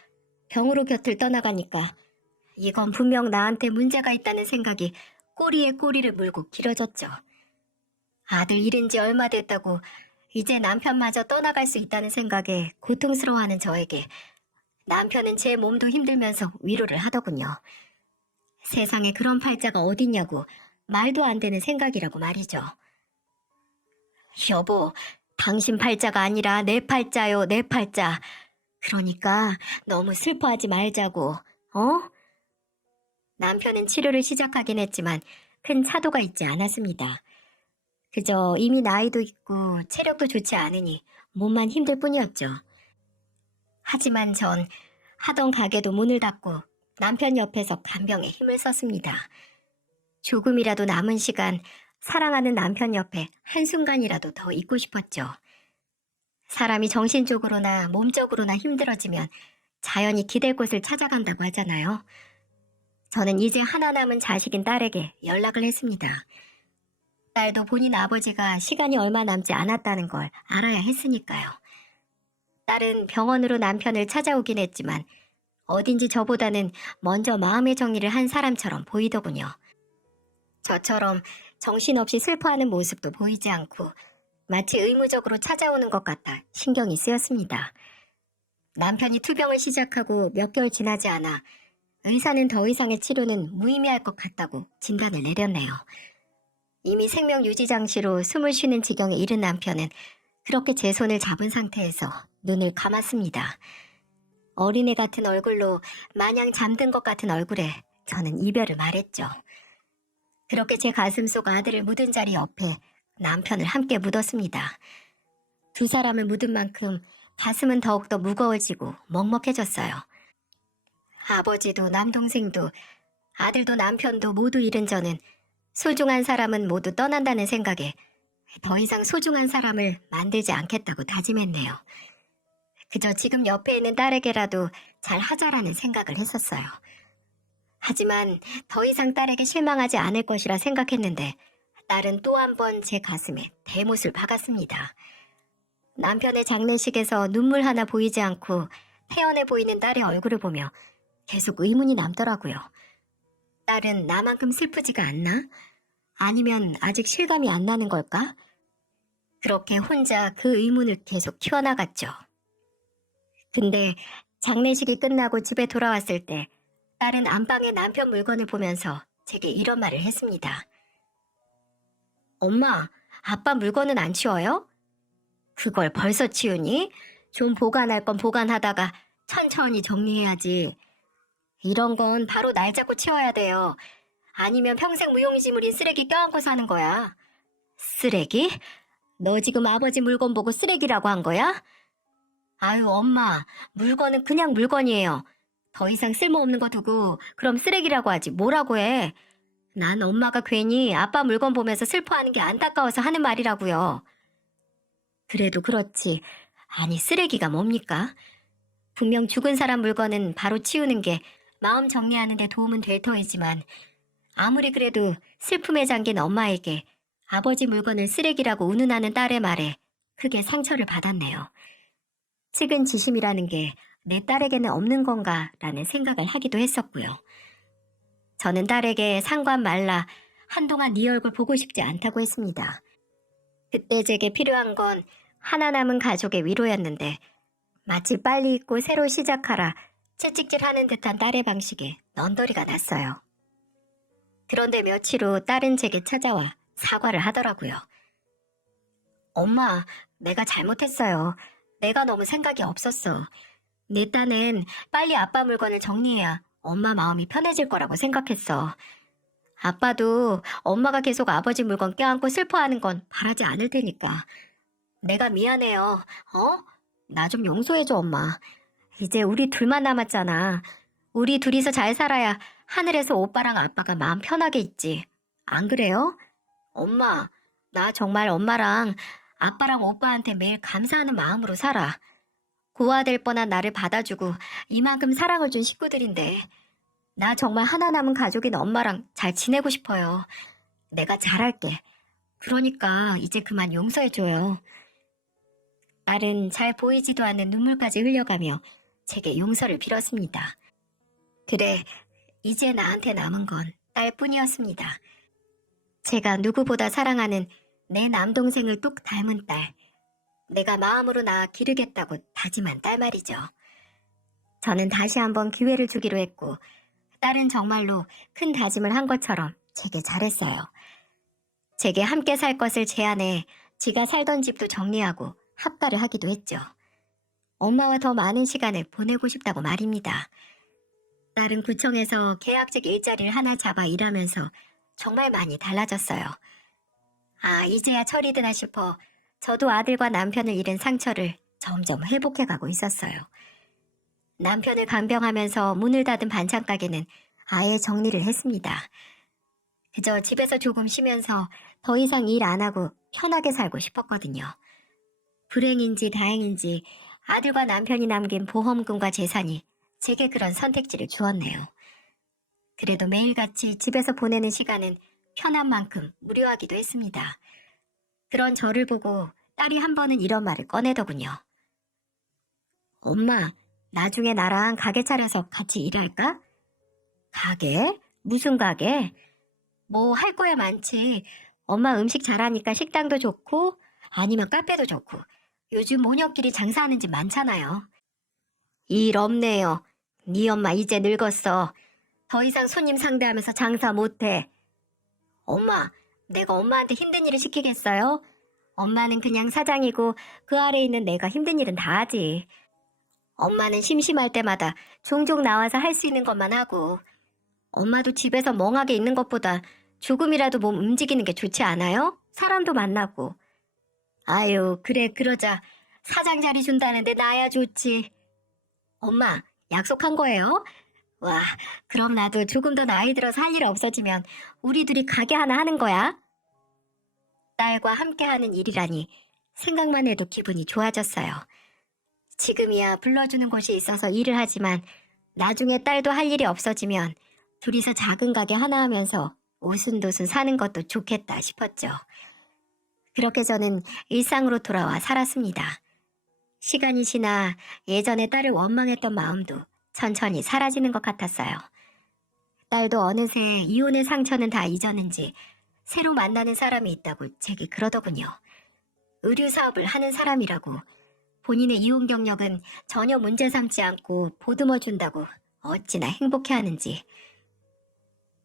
병으로 곁을 떠나가니까 이건 분명 나한테 문제가 있다는 생각이 꼬리에 꼬리를 물고 길어졌죠. 아들 잃은 지 얼마 됐다고 이제 남편마저 떠나갈 수 있다는 생각에 고통스러워하는 저에게 남편은 제 몸도 힘들면서 위로를 하더군요. 세상에 그런 팔자가 어딨냐고 말도 안 되는 생각이라고 말이죠. 여보, 당신 팔자가 아니라 내 팔자요, 내 팔자. 그러니까 너무 슬퍼하지 말자고, 어? 남편은 치료를 시작하긴 했지만 큰 차도가 있지 않았습니다. 그저 이미 나이도 있고 체력도 좋지 않으니 몸만 힘들 뿐이었죠. 하지만 전 하던 가게도 문을 닫고 남편 옆에서 간병에 힘을 썼습니다. 조금이라도 남은 시간 사랑하는 남편 옆에 한순간이라도 더 있고 싶었죠. 사람이 정신적으로나 몸적으로나 힘들어지면 자연히 기댈 곳을 찾아간다고 하잖아요. 저는 이제 하나 남은 자식인 딸에게 연락을 했습니다. 딸도 본인 아버지가 시간이 얼마 남지 않았다는 걸 알아야 했으니까요. 딸은 병원으로 남편을 찾아오긴 했지만 어딘지 저보다는 먼저 마음의 정리를 한 사람처럼 보이더군요. 저처럼 정신없이 슬퍼하는 모습도 보이지 않고 마치 의무적으로 찾아오는 것 같아 신경이 쓰였습니다. 남편이 투병을 시작하고 몇 개월 지나지 않아 의사는 더 이상의 치료는 무의미할 것 같다고 진단을 내렸네요. 이미 생명 유지 장치로 숨을 쉬는 지경에 이른 남편은 그렇게 제 손을 잡은 상태에서 눈을 감았습니다. 어린애 같은 얼굴로 마냥 잠든 것 같은 얼굴에 저는 이별을 말했죠. 그렇게 제 가슴 속 아들을 묻은 자리 옆에 남편을 함께 묻었습니다. 두 사람을 묻은 만큼 가슴은 더욱더 무거워지고 먹먹해졌어요. 아버지도 남동생도 아들도 남편도 모두 잃은 저는 소중한 사람은 모두 떠난다는 생각에 더 이상 소중한 사람을 만들지 않겠다고 다짐했네요. 그저 지금 옆에 있는 딸에게라도 잘 하자라는 생각을 했었어요. 하지만 더 이상 딸에게 실망하지 않을 것이라 생각했는데 딸은 또 한 번 제 가슴에 대못을 박았습니다. 남편의 장례식에서 눈물 하나 보이지 않고 태연해 보이는 딸의 얼굴을 보며 계속 의문이 남더라고요. 딸은 나만큼 슬프지가 않나? 아니면 아직 실감이 안 나는 걸까? 그렇게 혼자 그 의문을 계속 키워나갔죠. 근데 장례식이 끝나고 집에 돌아왔을 때 딸은 안방에 남편 물건을 보면서 제게 이런 말을 했습니다. 엄마, 아빠 물건은 안 치워요? 그걸 벌써 치우니? 좀 보관할 건 보관하다가 천천히 정리해야지. 이런 건 바로 날 잡고 치워야 돼요. 아니면 평생 무용지물인 쓰레기 껴안고 사는 거야. 쓰레기? 너 지금 아버지 물건 보고 쓰레기라고 한 거야? 아유, 엄마, 물건은 그냥 물건이에요. 더 이상 쓸모없는 거 두고 그럼 쓰레기라고 하지 뭐라고 해. 난 엄마가 괜히 아빠 물건 보면서 슬퍼하는 게 안타까워서 하는 말이라고요. 그래도 그렇지. 아니, 쓰레기가 뭡니까? 분명 죽은 사람 물건은 바로 치우는 게 마음 정리하는 데 도움은 될 터이지만 아무리 그래도 슬픔에 잠긴 엄마에게 아버지 물건을 쓰레기라고 운운하는 딸의 말에 크게 상처를 받았네요. 측은지심이라는 게 내 딸에게는 없는 건가라는 생각을 하기도 했었고요. 저는 딸에게 상관 말라, 한동안 네 얼굴 보고 싶지 않다고 했습니다. 그때 제게 필요한 건 하나 남은 가족의 위로였는데 마치 빨리 잊고 새로 시작하라 채찍질하는 듯한 딸의 방식에 넌더리가 났어요. 그런데 며칠 후 딸은 제게 찾아와 사과를 하더라고요. 엄마, 내가 잘못했어요. 내가 너무 생각이 없었어. 내 딴엔 빨리 아빠 물건을 정리해야 엄마 마음이 편해질 거라고 생각했어. 아빠도 엄마가 계속 아버지 물건 껴안고 슬퍼하는 건 바라지 않을 테니까. 내가 미안해요. 어? 나 좀 용서해줘, 엄마. 이제 우리 둘만 남았잖아. 우리 둘이서 잘 살아야 하늘에서 오빠랑 아빠가 마음 편하게 있지. 안 그래요? 엄마, 나 정말 엄마랑 아빠랑 오빠한테 매일 감사하는 마음으로 살아. 고아될 뻔한 나를 받아주고 이만큼 사랑을 준 식구들인데 나 정말 하나 남은 가족인 엄마랑 잘 지내고 싶어요. 내가 잘할게. 그러니까 이제 그만 용서해줘요. 딸은 잘 보이지도 않는 눈물까지 흘려가며 제게 용서를 빌었습니다. 그래, 이제 나한테 남은 건 딸뿐이었습니다. 제가 누구보다 사랑하는 내 남동생을 똑 닮은 딸. 내가 마음으로 낳아 기르겠다고 다짐한 딸 말이죠. 저는 다시 한번 기회를 주기로 했고 딸은 정말로 큰 다짐을 한 것처럼 제게 잘했어요. 제게 함께 살 것을 제안해 지가 살던 집도 정리하고 합가를 하기도 했죠. 엄마와 더 많은 시간을 보내고 싶다고 말입니다. 딸은 구청에서 계약직 일자리를 하나 잡아 일하면서 정말 많이 달라졌어요. 아, 이제야 철이 드나 싶어 저도 아들과 남편을 잃은 상처를 점점 회복해가고 있었어요. 남편을 간병하면서 문을 닫은 반찬 가게는 아예 정리를 했습니다. 그저 집에서 조금 쉬면서 더 이상 일 안 하고 편하게 살고 싶었거든요. 불행인지 다행인지 아들과 남편이 남긴 보험금과 재산이 제게 그런 선택지를 주었네요. 그래도 매일같이 집에서 보내는 시간은 편한 만큼 무료하기도 했습니다. 그런 저를 보고 딸이 한 번은 이런 말을 꺼내더군요. 엄마, 나중에 나랑 가게 차려서 같이 일할까? 가게? 무슨 가게? 뭐 할 거야 많지. 엄마 음식 잘하니까 식당도 좋고 아니면 카페도 좋고 요즘 모녀끼리 장사하는 집 많잖아요. 일 없네요. 네 엄마 이제 늙었어. 더 이상 손님 상대하면서 장사 못해. 엄마, 내가 엄마한테 힘든 일을 시키겠어요? 엄마는 그냥 사장이고 그 아래에 있는 내가 힘든 일은 다 하지. 엄마는 심심할 때마다 종종 나와서 할 수 있는 것만 하고 엄마도 집에서 멍하게 있는 것보다 조금이라도 몸 움직이는 게 좋지 않아요? 사람도 만나고. 아유, 그래 그러자. 사장 자리 준다는데 나야 좋지. 엄마, 약속한 거예요? 와, 그럼 나도 조금 더 나이 들어서 할 일 없어지면 우리 둘이 가게 하나 하는 거야? 딸과 함께하는 일이라니 생각만 해도 기분이 좋아졌어요. 지금이야 불러주는 곳이 있어서 일을 하지만 나중에 딸도 할 일이 없어지면 둘이서 작은 가게 하나 하면서 오순도순 사는 것도 좋겠다 싶었죠. 그렇게 저는 일상으로 돌아와 살았습니다. 시간이 지나 예전에 딸을 원망했던 마음도 천천히 사라지는 것 같았어요. 딸도 어느새 이혼의 상처는 다 잊었는지 새로 만나는 사람이 있다고 제게 그러더군요. 의류 사업을 하는 사람이라고 본인의 이혼 경력은 전혀 문제 삼지 않고 보듬어 준다고 어찌나 행복해하는지.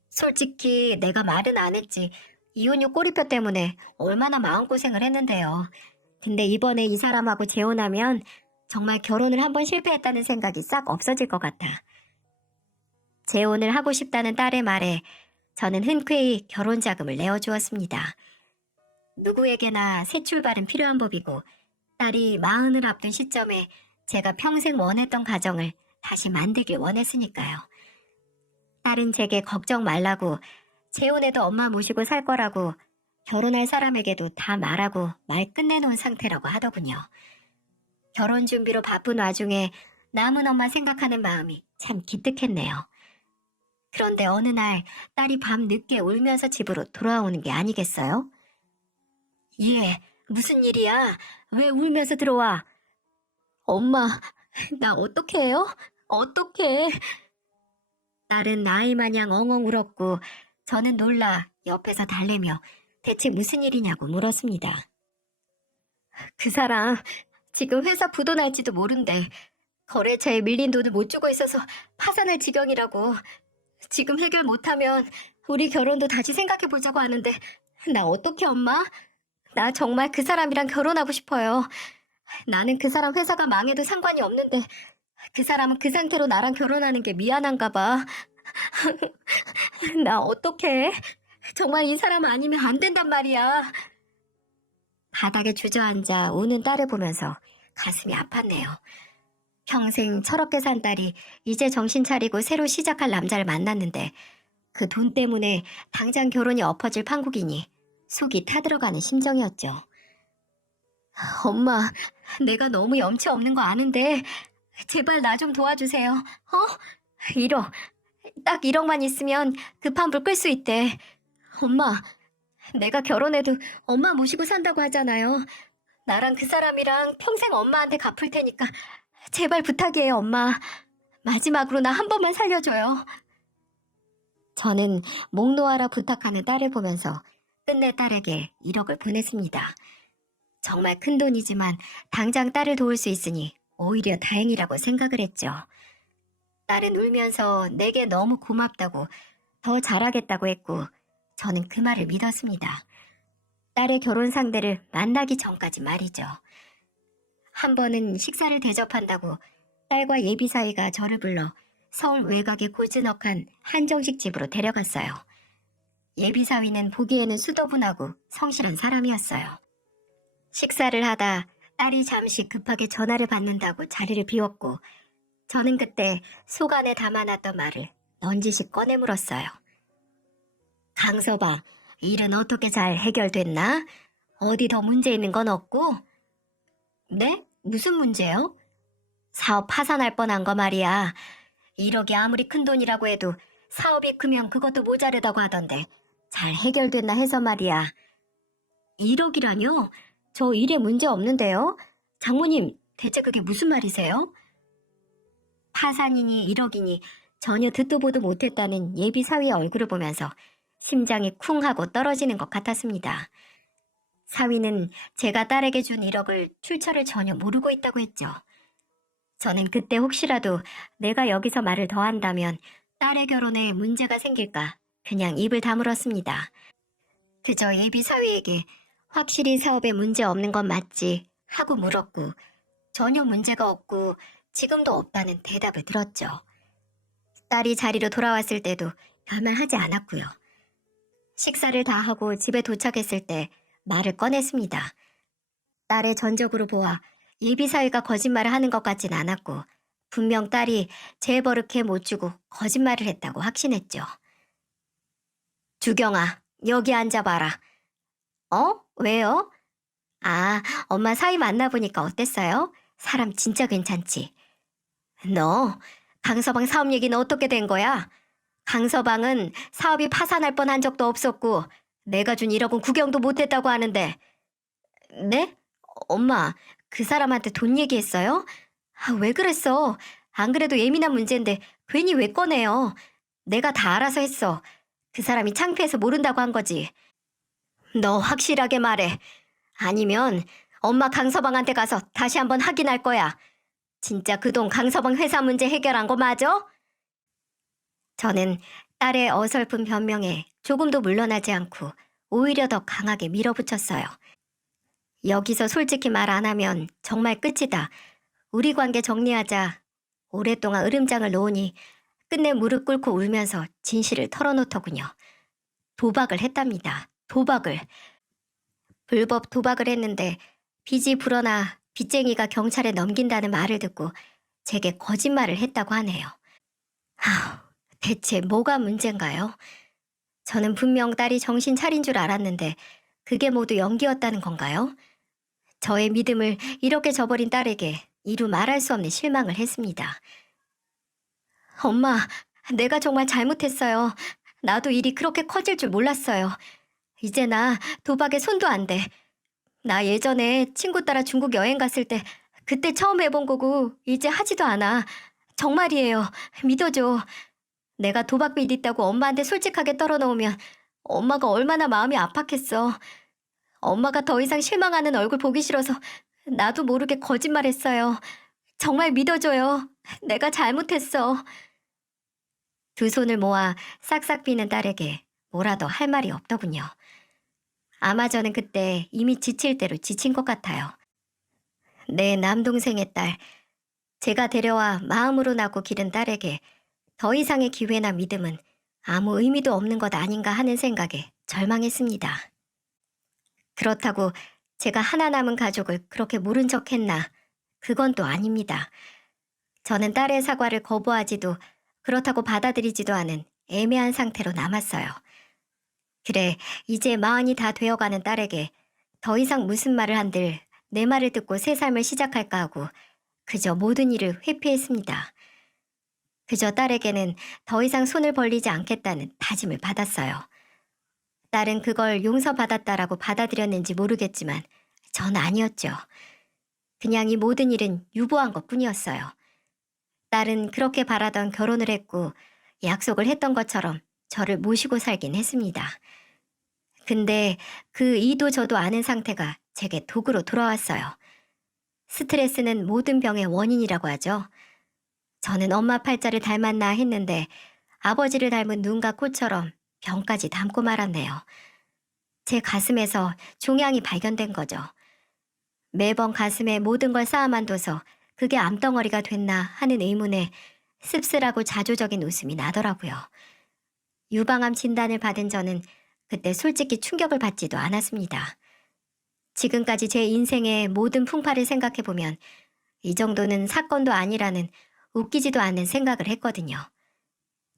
솔직히 내가 말은 안 했지. 이혼유 꼬리표 때문에 얼마나 마음고생을 했는데요. 근데 이번에 이 사람하고 재혼하면 정말 결혼을 한번 실패했다는 생각이 싹 없어질 것 같아. 재혼을 하고 싶다는 딸의 말에 저는 흔쾌히 결혼 자금을 내어주었습니다. 누구에게나 새 출발은 필요한 법이고 딸이 마흔을 앞둔 시점에 제가 평생 원했던 가정을 다시 만들길 원했으니까요. 딸은 제게 걱정 말라고 재혼해도 엄마 모시고 살 거라고 결혼할 사람에게도 다 말하고 말 끝내놓은 상태라고 하더군요. 결혼 준비로 바쁜 와중에 남은 엄마 생각하는 마음이 참 기특했네요. 그런데 어느 날 딸이 밤 늦게 울면서 집으로 돌아오는 게 아니겠어요? 예, 무슨 일이야? 왜 울면서 들어와? 엄마, 나 어떡해요? 어떡해? 딸은 아이 마냥 엉엉 울었고 저는 놀라 옆에서 달래며 대체 무슨 일이냐고 물었습니다. 그 사람 지금 회사 부도 날지도 모른대. 거래처에 밀린 돈을 못 주고 있어서 파산할 지경이라고. 지금 해결 못하면 우리 결혼도 다시 생각해보자고 하는데 나 어떡해 엄마? 나 정말 그 사람이랑 결혼하고 싶어요. 나는 그 사람 회사가 망해도 상관이 없는데 그 사람은 그 상태로 나랑 결혼하는 게 미안한가 봐. 나 어떡해? 정말 이 사람 아니면 안 된단 말이야. 바닥에 주저앉아 우는 딸을 보면서 가슴이 아팠네요. 평생 철없게 산 딸이 이제 정신 차리고 새로 시작할 남자를 만났는데 그 돈 때문에 당장 결혼이 엎어질 판국이니 속이 타들어가는 심정이었죠. 엄마, 내가 너무 염치 없는 거 아는데 제발 나 좀 도와주세요. 어? 1억. 딱 1억만 있으면 급한 불 끌 수 있대. 엄마, 내가 결혼해도 엄마 모시고 산다고 하잖아요. 나랑 그 사람이랑 평생 엄마한테 갚을 테니까 제발 부탁이에요, 엄마. 마지막으로 나 한 번만 살려줘요. 저는 목 놓아라 부탁하는 딸을 보면서 끝내 딸에게 1억을 보냈습니다. 정말 큰 돈이지만 당장 딸을 도울 수 있으니 오히려 다행이라고 생각을 했죠. 딸은 울면서 내게 너무 고맙다고 더 잘하겠다고 했고 저는 그 말을 믿었습니다. 딸의 결혼 상대를 만나기 전까지 말이죠. 한 번은 식사를 대접한다고 딸과 예비 사위가 저를 불러 서울 외곽의 고즈넉한 한정식 집으로 데려갔어요. 예비 사위는 보기에는 수더분하고 성실한 사람이었어요. 식사를 하다 딸이 잠시 급하게 전화를 받는다고 자리를 비웠고 저는 그때 속 안에 담아놨던 말을 넌지시 꺼내 물었어요. 강서방, 일은 어떻게 잘 해결됐나? 어디 더 문제 있는 건 없고? 네? 무슨 문제요? 사업 파산할 뻔한 거 말이야. 1억이 아무리 큰 돈이라고 해도 사업이 크면 그것도 모자르다고 하던데 잘 해결됐나 해서 말이야. 1억이라뇨? 저 일에 문제 없는데요? 장모님, 대체 그게 무슨 말이세요? 파산이니 1억이니 전혀 듣도 보도 못했다는 예비 사위의 얼굴을 보면서 심장이 쿵 하고 떨어지는 것 같았습니다. 사위는 제가 딸에게 준 1억을 출처를 전혀 모르고 있다고 했죠. 저는 그때 혹시라도 내가 여기서 말을 더 한다면 딸의 결혼에 문제가 생길까 그냥 입을 다물었습니다. 그저 예비 사위에게 확실히 사업에 문제 없는 건 맞지 하고 물었고 전혀 문제가 없고 지금도 없다는 대답을 들었죠. 딸이 자리로 돌아왔을 때도 별말 하지 않았고요. 식사를 다 하고 집에 도착했을 때 말을 꺼냈습니다. 딸의 전적으로 보아 예비 사위가 거짓말을 하는 것 같진 않았고 분명 딸이 제 버릇해 못 주고 거짓말을 했다고 확신했죠. 주경아, 여기 앉아봐라. 어? 왜요? 아, 엄마 사위 만나보니까 어땠어요? 사람 진짜 괜찮지? 너, 강서방 사업 얘기는 어떻게 된 거야? 강서방은 사업이 파산할 뻔한 적도 없었고 내가 준 1억은 구경도 못했다고 하는데. 네? 엄마, 그 사람한테 돈 얘기했어요? 아, 왜 그랬어? 안 그래도 예민한 문제인데 괜히 왜 꺼내요? 내가 다 알아서 했어. 그 사람이 창피해서 모른다고 한 거지. 너 확실하게 말해. 아니면 엄마 강서방한테 가서 다시 한번 확인할 거야. 진짜 그 돈 강서방 회사 문제 해결한 거 맞아? 저는 딸의 어설픈 변명에 조금도 물러나지 않고 오히려 더 강하게 밀어붙였어요. 여기서 솔직히 말 안 하면 정말 끝이다. 우리 관계 정리하자. 오랫동안 으름장을 놓으니 끝내 무릎 꿇고 울면서 진실을 털어놓더군요. 도박을 했답니다. 도박을. 불법 도박을 했는데 빚이 불어나 빚쟁이가 경찰에 넘긴다는 말을 듣고 제게 거짓말을 했다고 하네요. 대체 뭐가 문제인가요? 저는 분명 딸이 정신 차린 줄 알았는데 그게 모두 연기였다는 건가요? 저의 믿음을 이렇게 저버린 딸에게 이루 말할 수 없는 실망을 했습니다. 엄마, 내가 정말 잘못했어요. 나도 일이 그렇게 커질 줄 몰랐어요. 이제 나 도박에 손도 안 대. 나 예전에 친구 따라 중국 여행 갔을 때 그때 처음 해본 거고 이제 하지도 않아. 정말이에요. 믿어줘. 내가 도박빚 있다고 엄마한테 솔직하게 털어놓으면 엄마가 얼마나 마음이 아팠겠어. 엄마가 더 이상 실망하는 얼굴 보기 싫어서 나도 모르게 거짓말했어요. 정말 믿어줘요. 내가 잘못했어. 두 손을 모아 싹싹 비는 딸에게 뭐라도 할 말이 없더군요. 아마 저는 그때 이미 지칠 대로 지친 것 같아요. 내 남동생의 딸, 제가 데려와 마음으로 낳고 기른 딸에게 더 이상의 기회나 믿음은 아무 의미도 없는 것 아닌가 하는 생각에 절망했습니다. 그렇다고 제가 하나 남은 가족을 그렇게 모른 척 했나? 그건 또 아닙니다. 저는 딸의 사과를 거부하지도 그렇다고 받아들이지도 않은 애매한 상태로 남았어요. 그래, 이제 마흔이 다 되어가는 딸에게 더 이상 무슨 말을 한들 내 말을 듣고 새 삶을 시작할까 하고 그저 모든 일을 회피했습니다. 그저 딸에게는 더 이상 손을 벌리지 않겠다는 다짐을 받았어요. 딸은 그걸 용서받았다라고 받아들였는지 모르겠지만 전 아니었죠. 그냥 이 모든 일은 유보한 것뿐이었어요. 딸은 그렇게 바라던 결혼을 했고 약속을 했던 것처럼 저를 모시고 살긴 했습니다. 근데 그 이도 저도 아는 상태가 제게 독으로 돌아왔어요. 스트레스는 모든 병의 원인이라고 하죠. 저는 엄마 팔자를 닮았나 했는데 아버지를 닮은 눈과 코처럼 병까지 담고 말았네요. 제 가슴에서 종양이 발견된 거죠. 매번 가슴에 모든 걸 쌓아만 둬서 그게 암덩어리가 됐나 하는 의문에 씁쓸하고 자조적인 웃음이 나더라고요. 유방암 진단을 받은 저는 그때 솔직히 충격을 받지도 않았습니다. 지금까지 제 인생의 모든 풍파를 생각해보면 이 정도는 사건도 아니라는 웃기지도 않는 생각을 했거든요.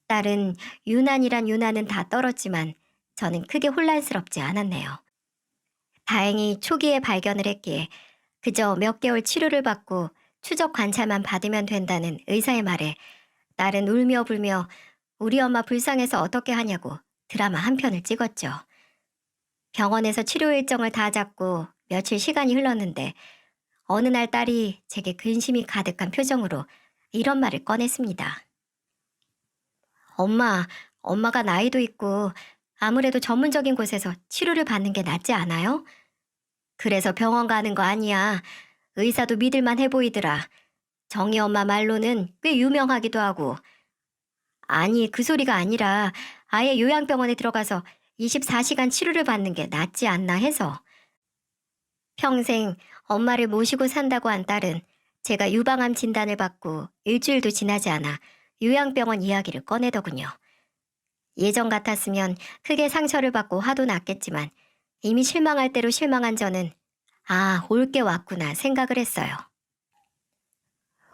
딸은 유난이란 유난은 다 떨었지만 저는 크게 혼란스럽지 않았네요. 다행히 초기에 발견을 했기에 그저 몇 개월 치료를 받고 추적 관찰만 받으면 된다는 의사의 말에 딸은 울며 불며 우리 엄마 불쌍해서 어떻게 하냐고 드라마 한 편을 찍었죠. 병원에서 치료 일정을 다 잡고 며칠 시간이 흘렀는데 어느 날 딸이 제게 근심이 가득한 표정으로 이런 말을 꺼냈습니다. 엄마가 나이도 있고 아무래도 전문적인 곳에서 치료를 받는 게 낫지 않아요? 그래서 병원 가는 거 아니야. 의사도 믿을만 해 보이더라. 정희 엄마 말로는 꽤 유명하기도 하고. 아니, 그 소리가 아니라 아예 요양병원에 들어가서 24시간 치료를 받는 게 낫지 않나 해서. 평생 엄마를 모시고 산다고 한 딸은 제가 유방암 진단을 받고 일주일도 지나지 않아 요양병원 이야기를 꺼내더군요. 예전 같았으면 크게 상처를 받고 화도 났겠지만 이미 실망할 대로 실망한 저는 올 게 왔구나 생각을 했어요.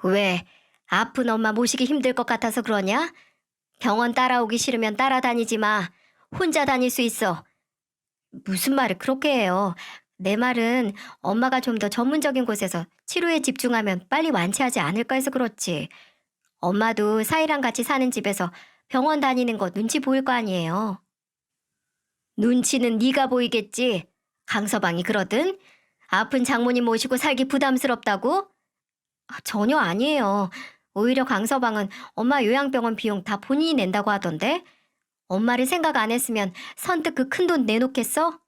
왜? 아픈 엄마 모시기 힘들 것 같아서 그러냐? 병원 따라오기 싫으면 따라다니지 마. 혼자 다닐 수 있어. 무슨 말을 그렇게 해요. 내 말은 엄마가 좀 더 전문적인 곳에서 치료에 집중하면 빨리 완치하지 않을까 해서 그렇지. 엄마도 사이랑 같이 사는 집에서 병원 다니는 거 눈치 보일 거 아니에요. 눈치는 네가 보이겠지. 강서방이 그러든 아픈 장모님 모시고 살기 부담스럽다고? 전혀 아니에요. 오히려 강서방은 엄마 요양병원 비용 다 본인이 낸다고 하던데? 엄마를 생각 안 했으면 선뜻 그 큰 돈 내놓겠어?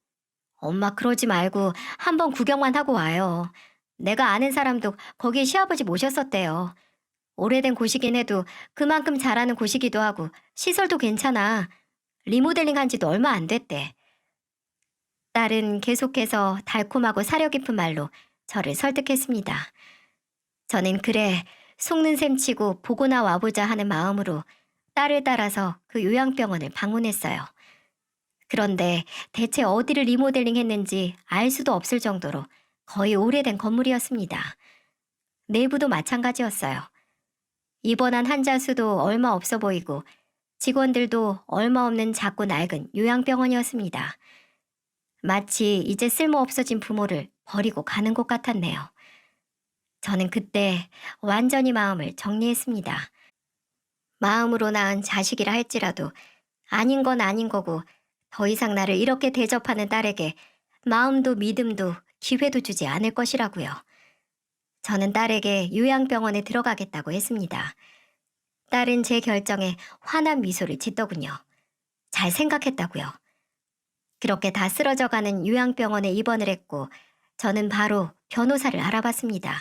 엄마 그러지 말고 한번 구경만 하고 와요. 내가 아는 사람도 거기에 시아버지 모셨었대요. 오래된 곳이긴 해도 그만큼 잘하는 곳이기도 하고 시설도 괜찮아. 리모델링 한 지도 얼마 안 됐대. 딸은 계속해서 달콤하고 사려 깊은 말로 저를 설득했습니다. 저는 그래, 속는 셈 치고 보고나 와보자 하는 마음으로 딸을 따라서 그 요양병원을 방문했어요. 그런데 대체 어디를 리모델링 했는지 알 수도 없을 정도로 거의 오래된 건물이었습니다. 내부도 마찬가지였어요. 입원한 환자 수도 얼마 없어 보이고 직원들도 얼마 없는 작고 낡은 요양병원이었습니다. 마치 이제 쓸모 없어진 부모를 버리고 가는 것 같았네요. 저는 그때 완전히 마음을 정리했습니다. 마음으로 낳은 자식이라 할지라도 아닌 건 아닌 거고 더 이상 나를 이렇게 대접하는 딸에게 마음도 믿음도 기회도 주지 않을 것이라고요. 저는 딸에게 요양병원에 들어가겠다고 했습니다. 딸은 제 결정에 환한 미소를 짓더군요. 잘 생각했다고요. 그렇게 다 쓰러져가는 요양병원에 입원을 했고 저는 바로 변호사를 알아봤습니다.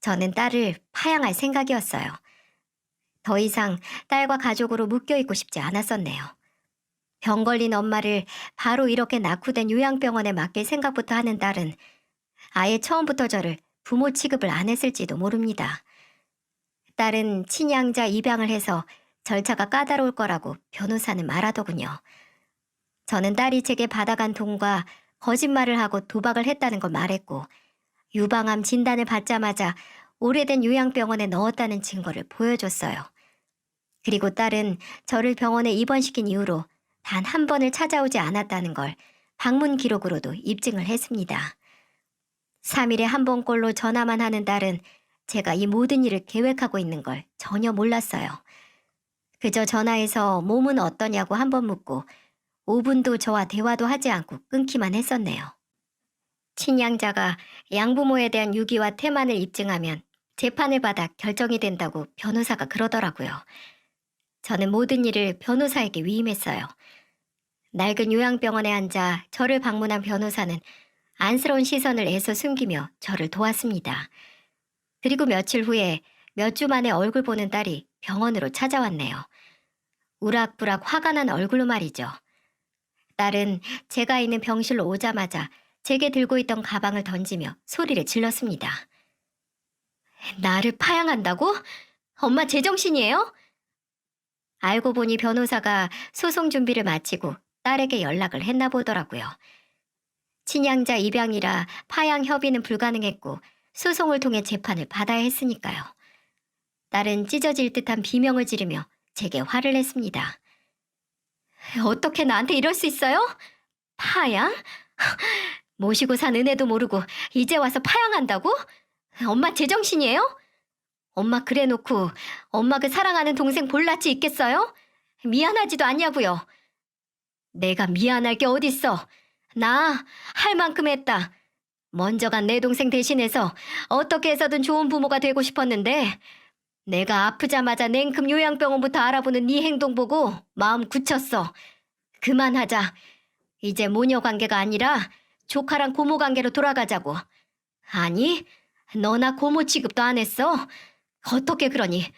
저는 딸을 파양할 생각이었어요. 더 이상 딸과 가족으로 묶여있고 싶지 않았었네요. 병 걸린 엄마를 바로 이렇게 낙후된 요양병원에 맡길 생각부터 하는 딸은 아예 처음부터 저를 부모 취급을 안 했을지도 모릅니다. 딸은 친양자 입양을 해서 절차가 까다로울 거라고 변호사는 말하더군요. 저는 딸이 제게 받아간 돈과 거짓말을 하고 도박을 했다는 걸 말했고 유방암 진단을 받자마자 오래된 요양병원에 넣었다는 증거를 보여줬어요. 그리고 딸은 저를 병원에 입원시킨 이후로 단 한 번을 찾아오지 않았다는 걸 방문 기록으로도 입증을 했습니다. 3일에 한 번꼴로 전화만 하는 딸은 제가 이 모든 일을 계획하고 있는 걸 전혀 몰랐어요. 그저 전화해서 몸은 어떠냐고 한 번 묻고 5분도 저와 대화도 하지 않고 끊기만 했었네요. 친양자가 양부모에 대한 유기와 태만을 입증하면 재판을 받아 결정이 된다고 변호사가 그러더라고요. 저는 모든 일을 변호사에게 위임했어요. 낡은 요양병원에 앉아 저를 방문한 변호사는 안쓰러운 시선을 애써 숨기며 저를 도왔습니다. 그리고 며칠 후에 몇 주 만에 얼굴 보는 딸이 병원으로 찾아왔네요. 우락부락 화가 난 얼굴로 말이죠. 딸은 제가 있는 병실로 오자마자 제게 들고 있던 가방을 던지며 소리를 질렀습니다. 나를 파양한다고? 엄마 제정신이에요? 알고 보니 변호사가 소송 준비를 마치고 딸에게 연락을 했나 보더라고요. 친양자 입양이라 파양 협의는 불가능했고 소송을 통해 재판을 받아야 했으니까요. 딸은 찢어질 듯한 비명을 지르며 제게 화를 냈습니다. 어떻게 나한테 이럴 수 있어요? 파양? 모시고 산 은혜도 모르고 이제 와서 파양한다고? 엄마 제정신이에요? 엄마 그래놓고 엄마 그 사랑하는 동생 볼낯이 있겠어요? 미안하지도 않냐고요. 내가 미안할 게 어딨어. 나 할 만큼 했다. 먼저 간 내 동생 대신해서 어떻게 해서든 좋은 부모가 되고 싶었는데 내가 아프자마자 냉큼 요양병원부터 알아보는 네 행동 보고 마음 굳혔어. 그만하자. 이제 모녀 관계가 아니라 조카랑 고모 관계로 돌아가자고. 아니, 너나 고모 취급도 안 했어. 어떻게 그러니?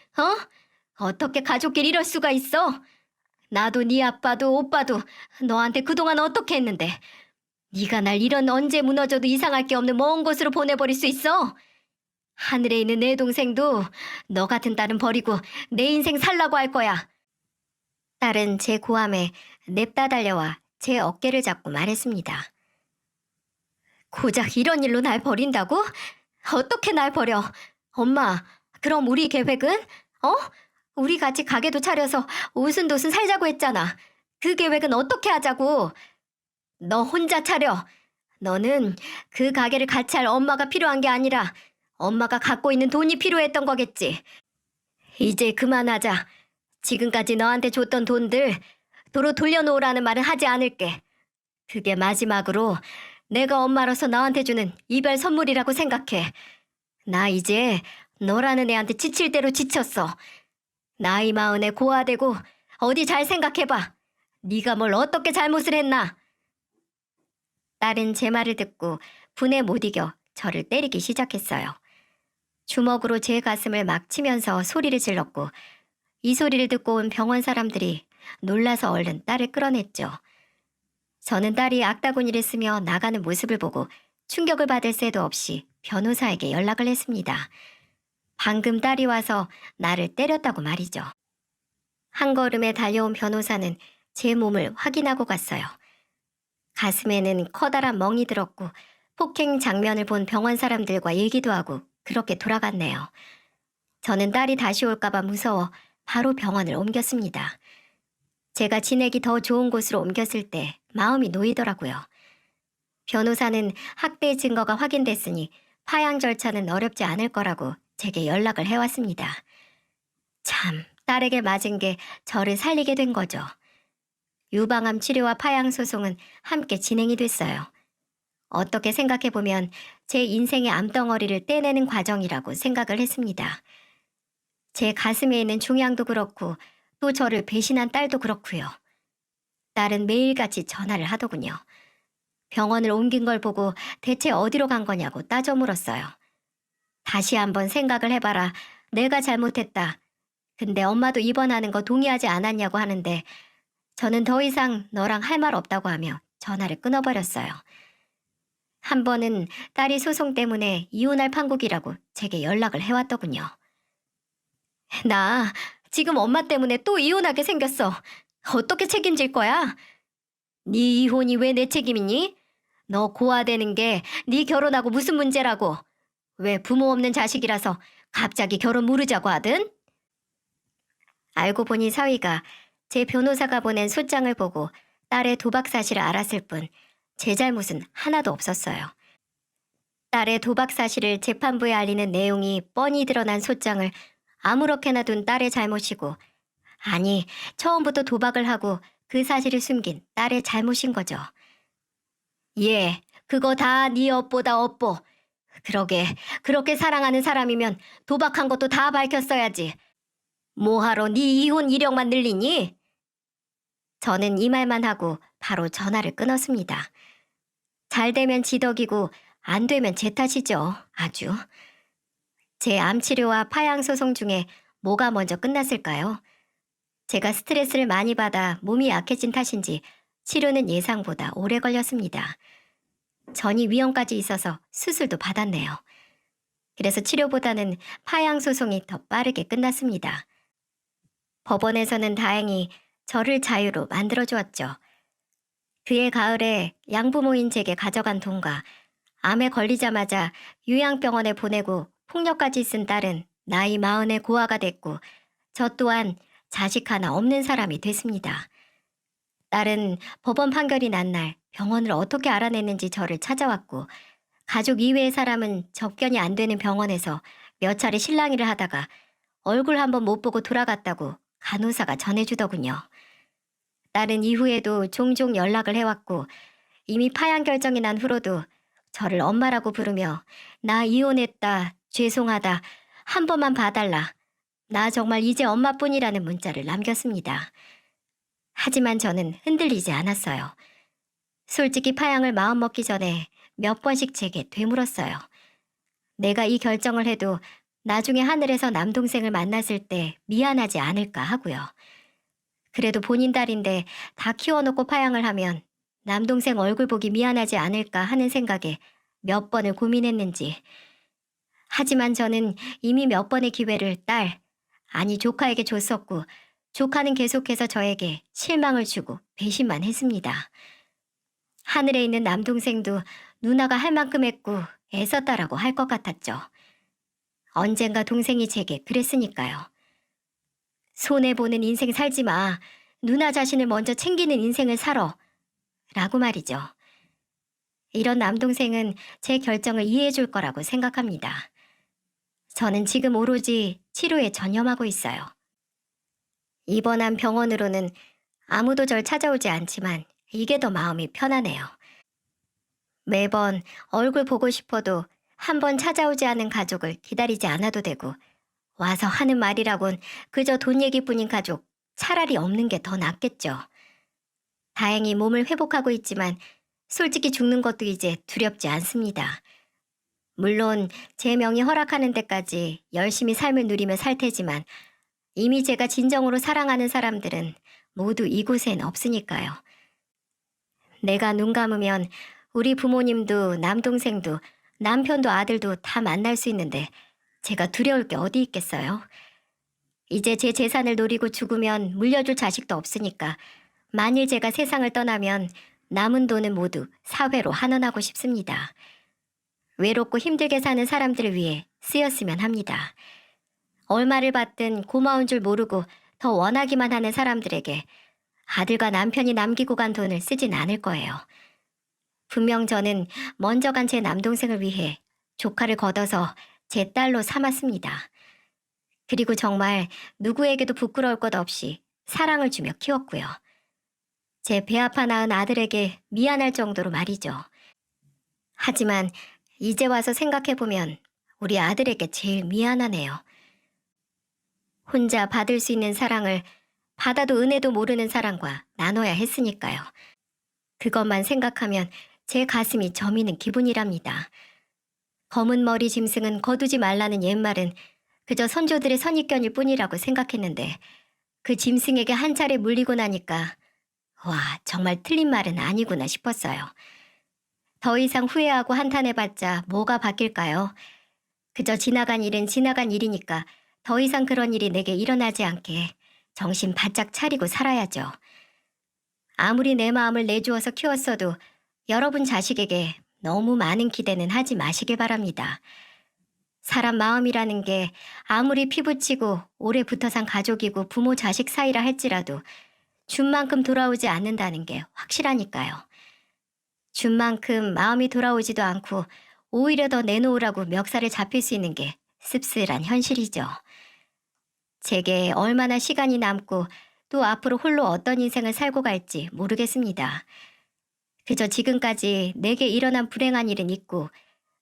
어떻게 가족끼리 이럴 수가 있어? 나도 네 아빠도 오빠도 너한테 그동안 어떻게 했는데 네가 날 이런 언제 무너져도 이상할 게 없는 먼 곳으로 보내버릴 수 있어? 하늘에 있는 내 동생도 너 같은 딸은 버리고 내 인생 살라고 할 거야. 딸은 제 고함에 냅다 달려와 제 어깨를 잡고 말했습니다. 고작 이런 일로 날 버린다고? 어떻게 날 버려? 엄마, 그럼 우리 계획은? 우리 같이 가게도 차려서 오순도순 살자고 했잖아. 그 계획은 어떻게 하자고? 너 혼자 차려. 너는 그 가게를 같이 할 엄마가 필요한 게 아니라 엄마가 갖고 있는 돈이 필요했던 거겠지. 이제 그만하자. 지금까지 너한테 줬던 돈들 도로 돌려놓으라는 말은 하지 않을게. 그게 마지막으로 내가 엄마로서 너한테 주는 이별 선물이라고 생각해. 나 이제 너라는 애한테 지칠 대로 지쳤어. 나이 마흔에 고아되고 어디 잘 생각해봐. 네가 뭘 어떻게 잘못을 했나? 딸은 제 말을 듣고 분에 못 이겨 저를 때리기 시작했어요. 주먹으로 제 가슴을 막 치면서 소리를 질렀고 이 소리를 듣고 온 병원 사람들이 놀라서 얼른 딸을 끌어냈죠. 저는 딸이 악다구니를 쓰며 나가는 모습을 보고 충격을 받을 새도 없이 변호사에게 연락을 했습니다. 방금 딸이 와서 나를 때렸다고 말이죠. 한 걸음에 달려온 변호사는 제 몸을 확인하고 갔어요. 가슴에는 커다란 멍이 들었고 폭행 장면을 본 병원 사람들과 얘기도 하고 그렇게 돌아갔네요. 저는 딸이 다시 올까봐 무서워 바로 병원을 옮겼습니다. 제가 지내기 더 좋은 곳으로 옮겼을 때 마음이 놓이더라고요. 변호사는 학대 증거가 확인됐으니 파양 절차는 어렵지 않을 거라고 제게 연락을 해왔습니다. 참, 딸에게 맞은 게 저를 살리게 된 거죠. 유방암 치료와 파양 소송은 함께 진행이 됐어요. 어떻게 생각해보면 제 인생의 암덩어리를 떼내는 과정이라고 생각을 했습니다. 제 가슴에 있는 중양도 그렇고 또 저를 배신한 딸도 그렇고요. 딸은 매일같이 전화를 하더군요. 병원을 옮긴 걸 보고 대체 어디로 간 거냐고 따져 물었어요. 다시 한번 생각을 해봐라. 내가 잘못했다. 근데 엄마도 입원하는 거 동의하지 않았냐고 하는데 저는 더 이상 너랑 할 말 없다고 하며 전화를 끊어버렸어요. 한 번은 딸이 소송 때문에 이혼할 판국이라고 제게 연락을 해왔더군요. 나 지금 엄마 때문에 또 이혼하게 생겼어. 어떻게 책임질 거야? 네 이혼이 왜 내 책임이니? 너 고아되는 게 네 결혼하고 무슨 문제라고? 왜 부모 없는 자식이라서 갑자기 결혼 무르자고 하든? 알고 보니 사위가 제 변호사가 보낸 소장을 보고 딸의 도박 사실을 알았을 뿐 제 잘못은 하나도 없었어요. 딸의 도박 사실을 재판부에 알리는 내용이 뻔히 드러난 소장을 아무렇게나 둔 딸의 잘못이고, 아니, 처음부터 도박을 하고 그 사실을 숨긴 딸의 잘못인 거죠. 예, 그거 다 네 업보다 업보. 그러게, 그렇게 사랑하는 사람이면 도박한 것도 다 밝혔어야지. 뭐하러 네 이혼 이력만 늘리니? 저는 이 말만 하고 바로 전화를 끊었습니다. 잘 되면 지 덕이고 안 되면 제 탓이죠. 아주. 제 암 치료와 파양 소송 중에 뭐가 먼저 끝났을까요? 제가 스트레스를 많이 받아 몸이 약해진 탓인지 치료는 예상보다 오래 걸렸습니다. 전이 위험까지 있어서 수술도 받았네요. 그래서 치료보다는 파양 소송이 더 빠르게 끝났습니다. 법원에서는 다행히 저를 자유로 만들어주었죠. 그해 가을에 양부모인 제게 가져간 돈과 암에 걸리자마자 요양병원에 보내고 폭력까지 쓴 딸은 나이 40에 고아가 됐고 저 또한 자식 하나 없는 사람이 됐습니다. 딸은 법원 판결이 난 날 병원을 어떻게 알아냈는지 저를 찾아왔고 가족 이외의 사람은 접견이 안 되는 병원에서 몇 차례 실랑이를 하다가 얼굴 한번 못 보고 돌아갔다고 간호사가 전해주더군요. 딸은 이후에도 종종 연락을 해왔고 이미 파양 결정이 난 후로도 저를 엄마라고 부르며 나 이혼했다, 죄송하다, 한 번만 봐달라, 나 정말 이제 엄마뿐이라는 문자를 남겼습니다. 하지만 저는 흔들리지 않았어요. 솔직히 파양을 마음먹기 전에 몇 번씩 제게 되물었어요. 내가 이 결정을 해도 나중에 하늘에서 남동생을 만났을 때 미안하지 않을까 하고요. 그래도 본인 딸인데 다 키워놓고 파양을 하면 남동생 얼굴 보기 미안하지 않을까 하는 생각에 몇 번을 고민했는지. 하지만 저는 이미 몇 번의 기회를 아니 조카에게 줬었고 조카는 계속해서 저에게 실망을 주고 배신만 했습니다. 하늘에 있는 남동생도 누나가 할 만큼 했고 애썼다라고 할 것 같았죠. 언젠가 동생이 제게 그랬으니까요. 손해보는 인생 살지 마. 누나 자신을 먼저 챙기는 인생을 살아. 라고 말이죠. 이런 남동생은 제 결정을 이해해 줄 거라고 생각합니다. 저는 지금 오로지 치료에 전념하고 있어요. 입원한 병원으로는 아무도 절 찾아오지 않지만 이게 더 마음이 편하네요. 매번 얼굴 보고 싶어도 한 번 찾아오지 않은 가족을 기다리지 않아도 되고 와서 하는 말이라곤 그저 돈 얘기뿐인 가족, 차라리 없는 게 더 낫겠죠. 다행히 몸을 회복하고 있지만 솔직히 죽는 것도 이제 두렵지 않습니다. 물론 제 명이 허락하는 데까지 열심히 삶을 누리며 살 테지만 이미 제가 진정으로 사랑하는 사람들은 모두 이곳엔 없으니까요. 내가 눈 감으면 우리 부모님도 남동생도 남편도 아들도 다 만날 수 있는데 제가 두려울 게 어디 있겠어요? 이제 제 재산을 노리고 죽으면 물려줄 자식도 없으니까 만일 제가 세상을 떠나면 남은 돈은 모두 사회로 환원하고 싶습니다. 외롭고 힘들게 사는 사람들을 위해 쓰였으면 합니다. 얼마를 받든 고마운 줄 모르고 더 원하기만 하는 사람들에게 아들과 남편이 남기고 간 돈을 쓰진 않을 거예요. 분명 저는 먼저 간 제 남동생을 위해 조카를 걷어서 제 딸로 삼았습니다. 그리고 정말 누구에게도 부끄러울 것 없이 사랑을 주며 키웠고요. 제 배 아파 낳은 아들에게 미안할 정도로 말이죠. 하지만 이제 와서 생각해보면 우리 아들에게 제일 미안하네요. 혼자 받을 수 있는 사랑을 받아도 은혜도 모르는 사람과 나눠야 했으니까요. 그것만 생각하면 제 가슴이 저미는 기분이랍니다. 검은 머리 짐승은 거두지 말라는 옛말은 그저 선조들의 선입견일 뿐이라고 생각했는데 그 짐승에게 한 차례 물리고 나니까 와, 정말 틀린 말은 아니구나 싶었어요. 더 이상 후회하고 한탄해봤자 뭐가 바뀔까요? 그저 지나간 일은 지나간 일이니까 더 이상 그런 일이 내게 일어나지 않게 정신 바짝 차리고 살아야죠. 아무리 내 마음을 내주어서 키웠어도 여러분 자식에게 너무 많은 기대는 하지 마시길 바랍니다. 사람 마음이라는 게 아무리 피부치고 오래 붙어 산 가족이고 부모 자식 사이라 할지라도 준 만큼 돌아오지 않는다는 게 확실하니까요. 준 만큼 마음이 돌아오지도 않고 오히려 더 내놓으라고 멱살을 잡힐 수 있는 게 씁쓸한 현실이죠. 제게 얼마나 시간이 남고 또 앞으로 홀로 어떤 인생을 살고 갈지 모르겠습니다. 그저 지금까지 내게 일어난 불행한 일은 있고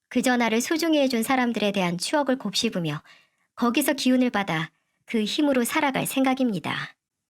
그저 나를 소중히 해준 사람들에 대한 추억을 곱씹으며 거기서 기운을 받아 그 힘으로 살아갈 생각입니다.